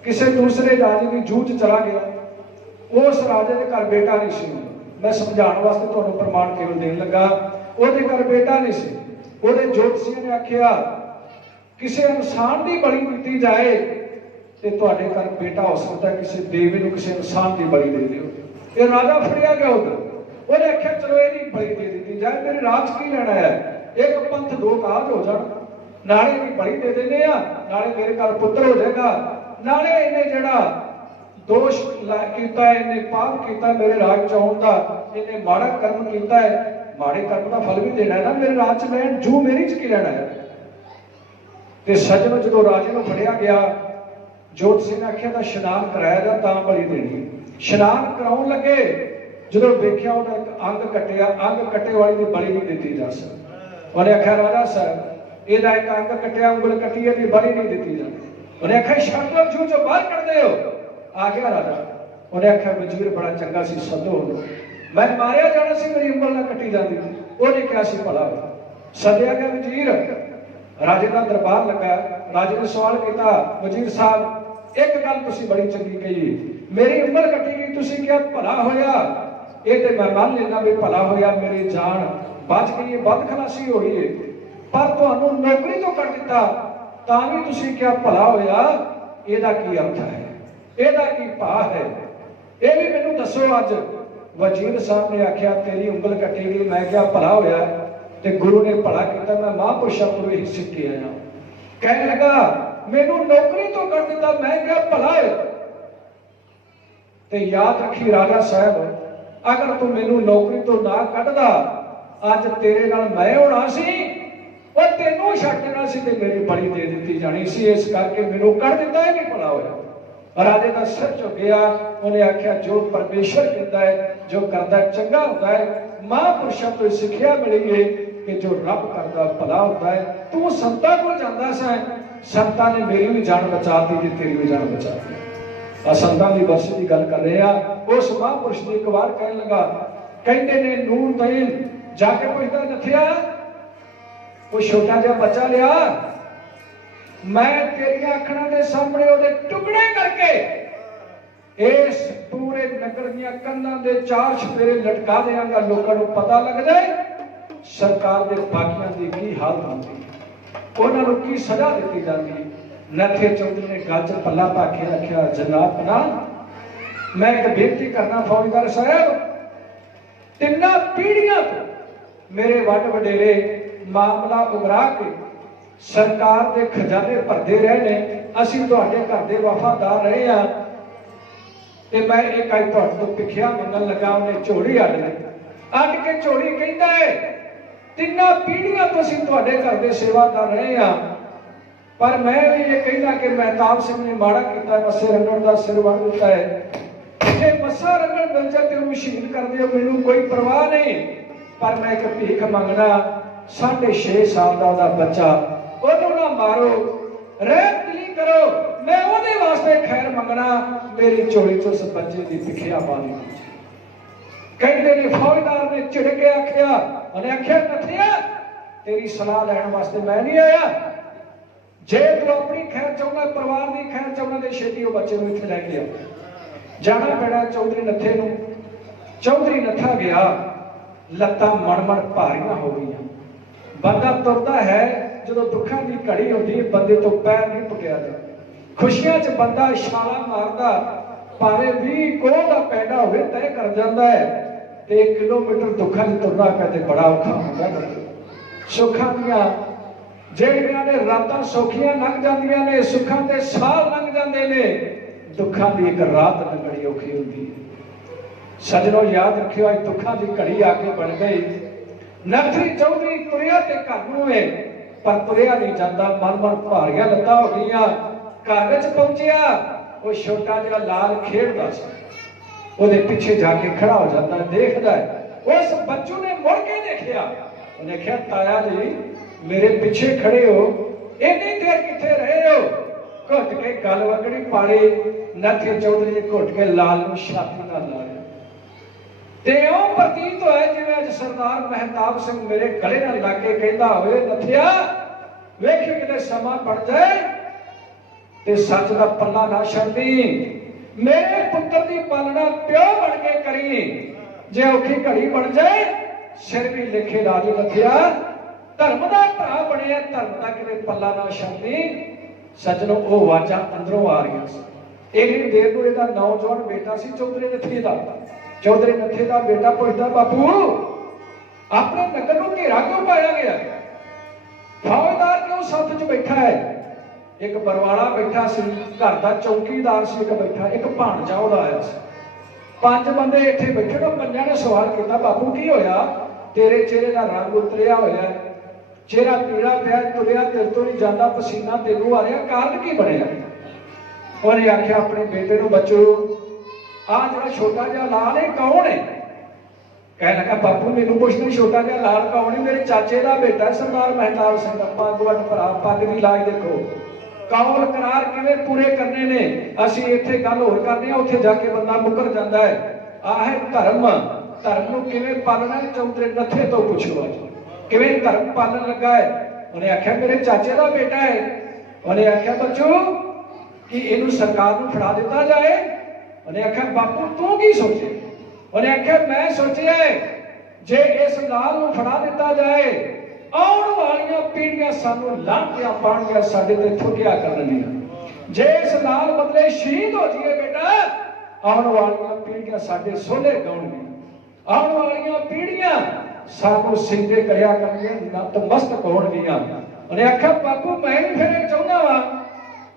ਕਿਸੇ दूसरे राजे की जूझ चला गया। उस राजे के घर बेटा नहीं सी। मैं समझाने वास्ते तुहानू प्रमाण केवल देन लगा ओहदे घर बेटा नहीं सी। ओहदे ज्योतिषियों ने आख्या किसी इंसान की बलि दी जाए तो तुहाडे घर बेटा हो सकता है किसी देवी नूं किसी इंसान की बलि दे दिओ। ये राजा फड़िया गया उधर उन्हें आख्या चलो ये बलि दे दी जाए मेरे राज की लेना है एक पंथ 2 काज हो जाण नाले की बलि दे देने नाले मेरे घर पुत्र हो जाएगा नाले इन्हें जड़ा दोष किया इन्हें पाप किया मेरे राज च आउण दा इन्हें माड़ा कर्म किया है माड़े कर्म का फल भी देना है ना मेरे राज च मैं जू मेरी च की लेना है। ते सजनो जो राजे नूं फड़िया गया ज्योतिषी ने आख्या इशनान कराया जा तां बलि देनी। इशनान कराउण लगे जो वेख्या उन्हें एक अंग कटिया अंग कटे वाली की बलि नहीं दी जा सकती। उन्हें आख्या राजा साहब इहदा एक अंग कटिया उंगल कटी है बलि नहीं दी जाती। उन्हें आख्या छड्ड लो जू जो बाहर कर दे आ गया राजा। उन्हें आख्या वजीर बड़ा चंगा सी सदो मैं मारिया जाना सी मेरी उंगल ना कटी जाती थी। उन्हें क्या सी भला सदया गया वजीर राजे का दरबार लगा। राजे ने सवाल किया वजीर साहब एक गल तुसी बड़ी चंगी कही मेरी उंगल कटी गई तुसी क्या भला होया ये तो मैं मान लेना भी भला होया मेरी जान बच गई बद खलासी हो गई है पर तुहानू नौकरी तो कर दिता तां भी तुसी क्या भला होया ਇਹਦਾ ਕੀ अर्थ है ਇਹਦਾ ਕੀ ਭਾਵ है ये भी मैनू दसो। अज वजीर साहब ने आख्या तेरी उंगल कटी गई मैं क्या भला होया ते गुरु ने भला किया मैं महापुरुषों को यही सीख के आया। कहने लगा मैनू नौकरी तो कर दिता मैं क्या भला होया। ते याद रखी राजा साहब अगर तू मैनू नौकरी तो ना कढ़दा अज तेरे नाल मैं होना सी और तेनों छड्डना सी ते मेरी बलि दे दी जानी सी। इस करके मैनू कर दिता ही नहीं भला होया। राजे का सिर झुकिया उन्हें आख्या जो परमेश्वर कहता है जो करता है चंगा होता है। महापुरुषों तो सिक्ख्या मिली है कि जो रब करता भला होता है। तू संतां कोल जांदा सा संतां ने मेरी भी जान बचा दी ते तेरी भी जान बचा दी। संतां दी बरसी की गल कर रहे हैं। उस महापुरुष ने एक बार कहने लगा कहते ने नूर तईन जाके पुछदा नथिया वो छोटा जिहा बच्चा लिया मैं तेरिया अखड़ां दे सामने ओदे टुकड़े करके इस पूरे नगर दियां कंधां दे 4 छपेरे लटका देंगा लोकां नूं पता लग जाए सरकार दे बाकियां दी की हालत होंदी उन्हां नूं की सजा दित्ती जांदी। नथे चौधरी ने गज पल्ला पा के आख्या जनाब ना मैं एक बेनती करना फौजदार साहब, तिन्ना पीढ़ियां तो मेरे वड वडेरे मामला उगरा के सरकार के खजाने भरते रहे ने, असीं तुहाडे घर दे वफादार रहे हैं। ते मैं एक अज तुहाडे तों भिखिया मंगण लगा, उन्हें झोली अड्ड लई, अड्ड के झोली कहंदा है तिन्ना पीढ़ियां तो असीं तुहाडे घर दे सेवादार रहे हैं, पर मैं भी ये कहना कि महताब सिंह ने माड़ा किया, मस्से रंगण का सिर वड़ दिता है। जे मस्सा रंगण मिल जाए तो मशीन कर दिओ, मैनूं कोई परवाह नहीं, पर मैं एक भीख मंगना, 6.5 साल का वह बच्चा, ओनू ना मारो, रहम दिली करो, मैं ओदे वास्ते खैर मंगना, मेरी झोली चो उस बच्चे की भिखिया पानी। कहते ने फौजदार ने चिड़ के आख्या, उन्हें आख्या नथिया तेरी सलाह लैण वास्ते मैं नहीं आया, जे तू अपनी खैर चाहना, परिवार की खैर चाहना तो छेती बच्चे को इत्थे लैके आ, जाना पैना चौधरी नथे नूं। चौधरी नथा गया, लत्तां मण भारियां हो गई। बंदा तुरदा है जो दुखों की घड़ी होती है, बंदे तो पैर नहीं पुटिया जाता। खुशियां च बंदा छाला मारदा, भावे 20 कोह का पैंडा होवे तय कर जाता है, ते 1 किलोमीटर दुखों च तुरना कहते बड़ा औखा होंदा। सुखां दियां ਜਿਹੜੀਆਂ ਨੇ ਰਾਤਾਂ ਸੌਖੀਆਂ ਲੰਘ ਜਾਂਦੀਆਂ ਨੇ, ਸੁੱਖਾਂ ਦੇ ਸਾਲ ਲੰਘ ਜਾਂਦੇ ਨੇ, ਦੁੱਖਾਂ ਦੀ ਇੱਕ ਰਾਤ ਲੰਘਣੀ ਔਖੀ ਹੁੰਦੀ ਹੈ। ਸੱਜਣੋ ਯਾਦ ਰੱਖਿਓ, ਅੱਜ ਦੁੱਖਾਂ ਦੀ ਘੜੀ ਆ ਕੇ ਬਣ ਗਈ। ਨਥਰੀ ਚੌਧਰੀ ਤੁਰਿਆ ਤੇ ਘਰ ਨੂੰ ਏ, ਪਰ ਤੁਰਿਆ ਨਹੀਂ ਜਾਂਦਾ, ਮਨ ਭਾਰੀਆਂ ਲੱਤਾਂ ਹੋ ਗਈਆਂ। ਘਰ ਵਿੱਚ ਪਹੁੰਚਿਆ, ਉਹ ਛੋਟਾ ਜਿਹਾ ਲਾਲ ਖੇਡਦਾ ਸੀ, ਉਹਦੇ ਪਿੱਛੇ ਜਾ ਕੇ ਖੜਾ ਹੋ ਜਾਂਦਾ, ਦੇਖਦਾ ਉਸ ਬੱਚੂ ਨੇ ਮੁੜ ਕੇ ਦੇਖਿਆ, ਉਹਨੇ ਕਿਹਾ ਤਾਇਆ ਜੀ मेरे पिछे खड़े हो, इन्नी देर किथे रहे हो? घुट के गल वगड़ी पाली, नथे चौधरी ने घुट के लाल नूं छाती नाल लाया ते ओह प्रतीत होया जिवें अज सरदार महताब सिंह मेरे गले नाल लग के कहंदा होवे, नथिया वेखी किते समा बन जाए ते सच दा पल्ला ना छड्डी, मेरे पुत्र दी पालना प्यो बन के करी, जे औखी घड़ी बन जाए सिर भी लिखे ला दे। नथिया धर्म का भरा बने, धर्म का किते पल्ला ना छड्डी। सज्जनों वो आवाज़ां अंदरों आ रही। इन्नी देर को इहदा नौजवान बेटा सी चौधरी नथे दा, चौधरी नथे दा बेटा पुछदा, बापू अपने नगर को घेरा क्यों पाया गया? फौजदार क्यों साथ च बैठा है? एक बरवाला बैठा सी, घर का चौकीदार सी, एक बैठा, एक भाणजा उहदा आया सी। 5 बंदे इत्थे बैठे तो पंजां ने सवाल किया, बापू की होया? तेरे चेहरे का रंग उतरिया होया, चेहरा पीड़ा पिया, तुरिया तेरे तो नहीं जाता, पसीना तेनू आ रहा, कारण की बनया? उन्हें आख्या अपने बेटे नूं, बच्चो आ जिहड़ा छोटा जिहा लाल है कौन है? कहने लगा बापू मैनू पुछना छोटा जिहा लाल कौन है? मेरे चाचे का बेटा सरदार महताब सिंह दा पग वट भरा, पग की लाज देखो, कौल करार किवें पूरे करने ने। असीं इत्थे गल होर करदे हां, उत्थे जाके बंदा मुकर जांदा है। आ है धर्म, धर्म नूं किवें पालना है? चौधरी नथे तो पुछो अज किवें धर्म पालन लगा है? उन्हें आख्या मेरे चाचे का बेटा है। उन्हें आख्या बच्चो कि इनू सरकार नूं फड़ा दिता जाए? उन्हें आख्या बापू तू की सोचे? उन्हें आख्या मैं सोचिया है जे इस लाल नूं फड़ा दिता जाए, आउण वालियां पीढ़ियां सानू लांघियां पाणगियां, साडे ते थुकिया करनगियां। जे इस लाल बदले शहीद हो जाइए बेटा, आउण वालियां पीढ़ियां साडे सोले गाउणगियां, आउण वालियां पीढ़ियां सानू सिंधे करया करनियां, नतमस्तक होणगियां। उन्हें आख्या बापू मैं भी फिर चाहुंदा वा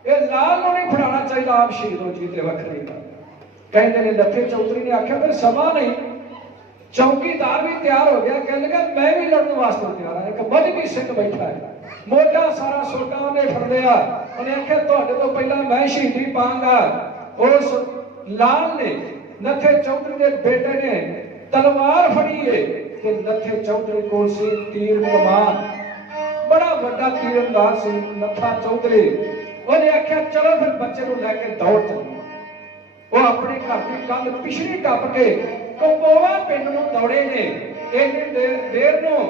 ये लाल नूं नहीं फड़ाना चाहिए, आप शहीद हो जी ते वखरी गल। कहते ने लथे चौधरी ने आख्या फिर समा नहीं, चौकीदार भी तैयार हो गया, कहने लगा मैं भी लड़ने वास्ते तैयार हाँ। एक मजहबी सिख बैठा है, मोटा सारा सोटा उन्हें फड़ लिया। उन्हें आख्या तुहाडे तो पहला मैं शहीदी पाऊंगा। उस लाल ने नथे चौधरी के बेटे ने तलवार फड़ी है कि नथे चौधरी को सी तीर कमान, बड़ा बड़ा तीरंदाज सी नथा चौधरी। उन्हें आख्या चलो फिर बच्चे को लैके दौड़ चलो। वो अपने घर की कंध पिछली टप के कंबोवा पिंड नूं दौड़े ने। इन्नी देर नूं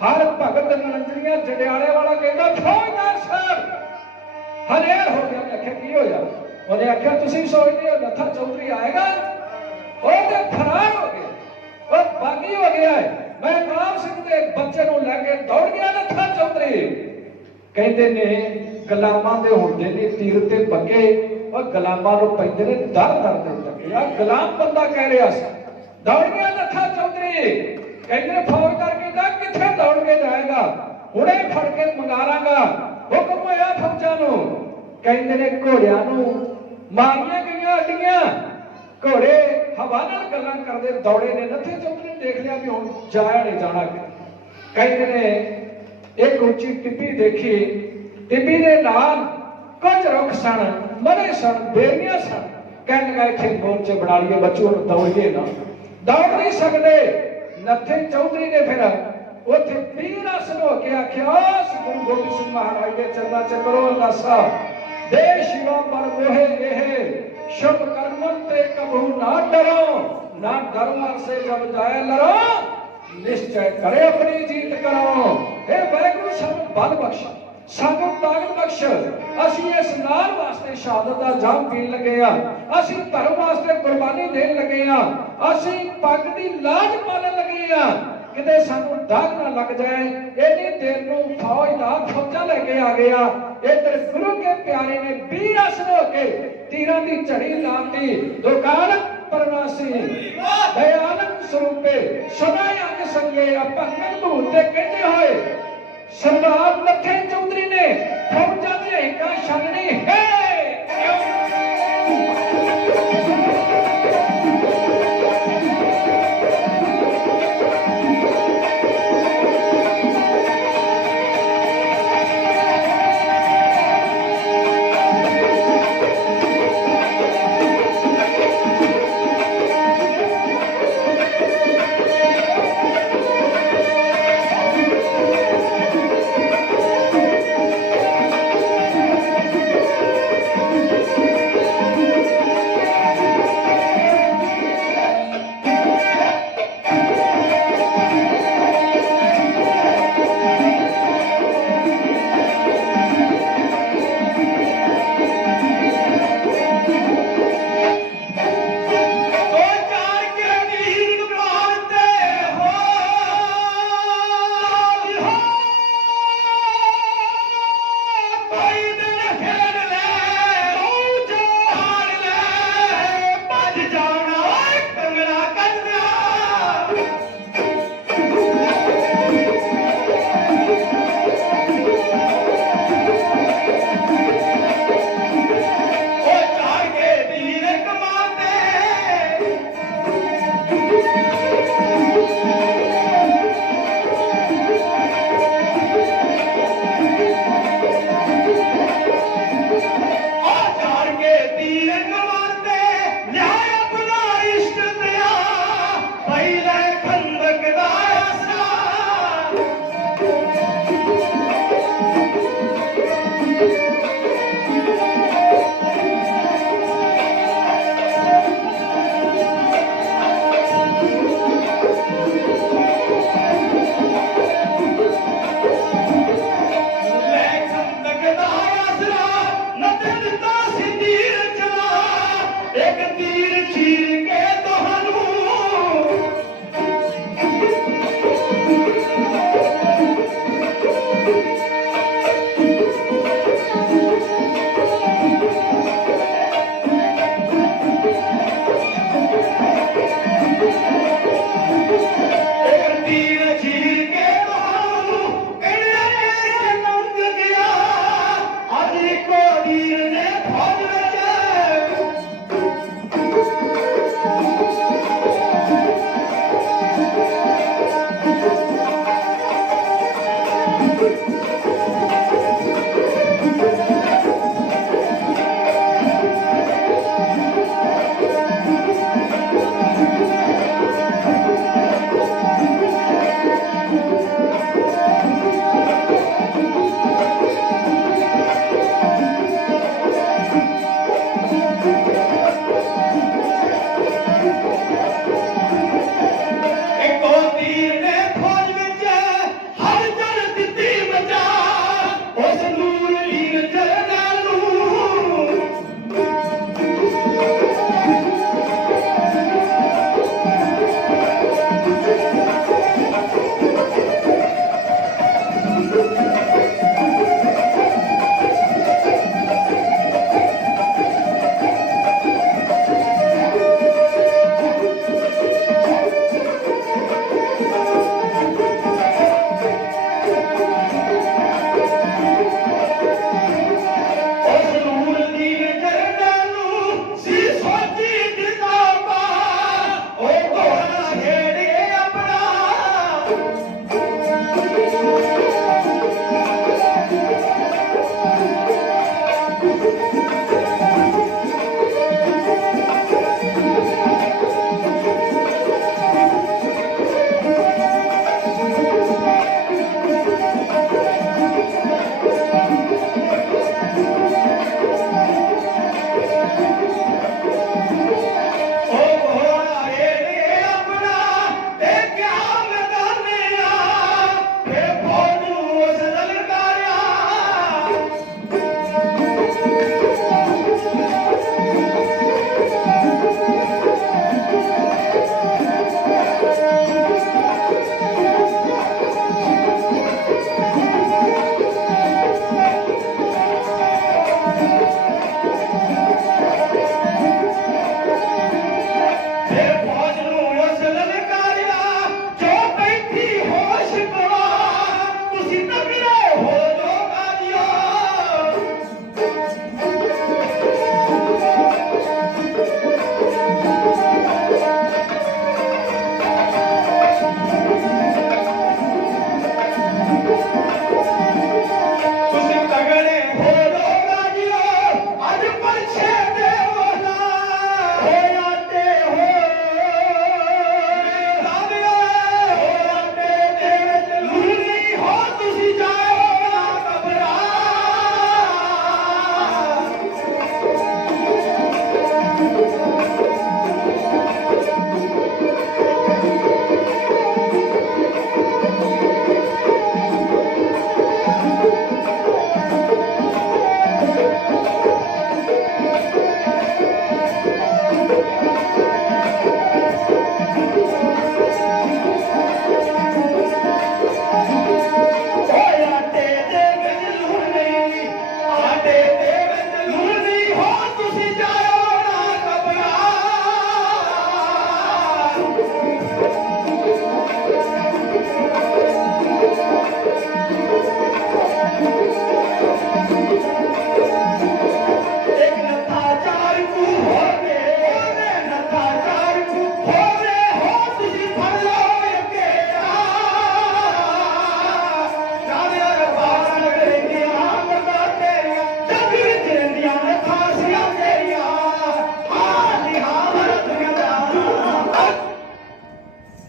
हर भगत नरंजनिया जड़ियाले वाला कहता फौजदार साहब हनेर हो गया। आख्या की होया? उन्हें आख्या तुसीं सोचदे हो नथा चौधरी आएगा? और फरार हो गया, और बागी हो गया है। महताब सिंह के बच्चे को लैके दौड़ गया नथा चौधरी। कहते ने गुलामां दे हुंदे ने तीर ते बगे, और गुलामां नूं पैंदे ने दर दर दे लगे। मेरा गुलाम बंदा कह रहा सी। दौड़ गया नत्था चौधरी, कहते फोन करके जा किथे दौड़ के जाएगा, हुणे फड़ के मंगा लांगा। हुक्म होया फौजां नूं, कहते ने घोड़ियां नूं मारियां गईयां अड्डियां, घोड़े हवा नाल गल्लां करदे दौड़े ने। नत्थे चौधरी ने देख लिया भी हुण जाया नहीं जाना। कहते ने एक ऊंची टिब्बी देखी, टिब्बी दे नाल कुछ रुख सन, मरे सन, बेरियां सन। कहने लगा इत्थे मोर्चे बना लिए, बच्चों दौड़िए ना, दौड़ नहीं सकते। नत्थे चौधरी ने फिर उत्थे पीर आसन हो के आख्या, गुरु गोबिंद सिंह महाराज के चरना च करो अरदासा, दे शिवा पर मोहे एहे, शुभ कर्मन ते कबहू ना डरो, ना डरवा से जब जाए लड़ो, निश्चय करे अपनी जीत करो। हे वाहिगुरू सानू बल बख्श, सानू ताकत बख्श। असीं इस नार वास्ते शहादत दा जाम पीन लगे आ, असीं धर्म वास्ते कुर्बानी देन लगे आ, असीं पग दी लाज पालन लगे आ, किते सानू दाग ना लग जाए। इन्नी देर नूं फौजदार फौजां लेके आ गया। इधर गुरु के प्यारे ने वीर आसन हो के तीरां दी झड़ी लाती। दुकान परवासी दयालन स्वरूपे सदा अंग संगे भंगन भूते कहते होए सरदार नत्थे चौधरी ने फौजां दी हिक्कां छलनी है। तीर ने फौज विच हर जर दित्ती बचा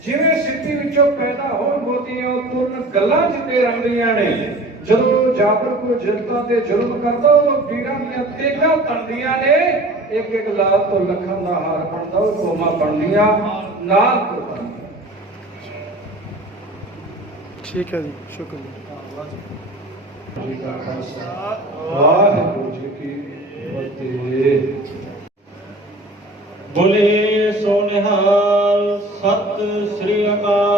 ਜਿਵੇਂ ਸਿੱਧੀ ਵਿੱਚੋਂ ਪੈਦਾ ਹੋਣ ਮੋਤੀਆਂ ਤੁਰਨ ਗੱਲਾਂ ਜਿੱਤੇ ਰੰਗਦੀਆਂ ਨੇ। ਜਦੋਂ ਜਾਬਰ ਕੋ ਜਨਤਾ ਤੇ ਜ਼ੁਲਮ ਕਰਦਾ ਉਹ ਪੀਰਾਂ ਦੀਆਂ ਤੇਗਾਂ ਤਣਦੀਆਂ ਨੇ। ਇੱਕ ਇੱਕ ਲਾਲ ਤੋਂ ਲੱਖਾਂ ਦਾ ਹਾਰ ਬਣਦਾ ਉਹ ਕੋਮਾ ਬਣਦੀਆਂ ਨਾਲ ਕੁਰਬਾਨੀ। ਠੀਕ ਹੈ ਜੀ, ਸ਼ੁਕਰੀਆ। ਜੀ ਕਾ ਖਾਲਸਾ ਵਾਹਿਗੁਰੂ ਜੀ ਕੀ ਫਤਿਹ। ਬੋਲੇ ਸੋ ਨਿਹਾਲ, ਸਤਿ ਸ੍ਰੀ ਅਕਾਲ।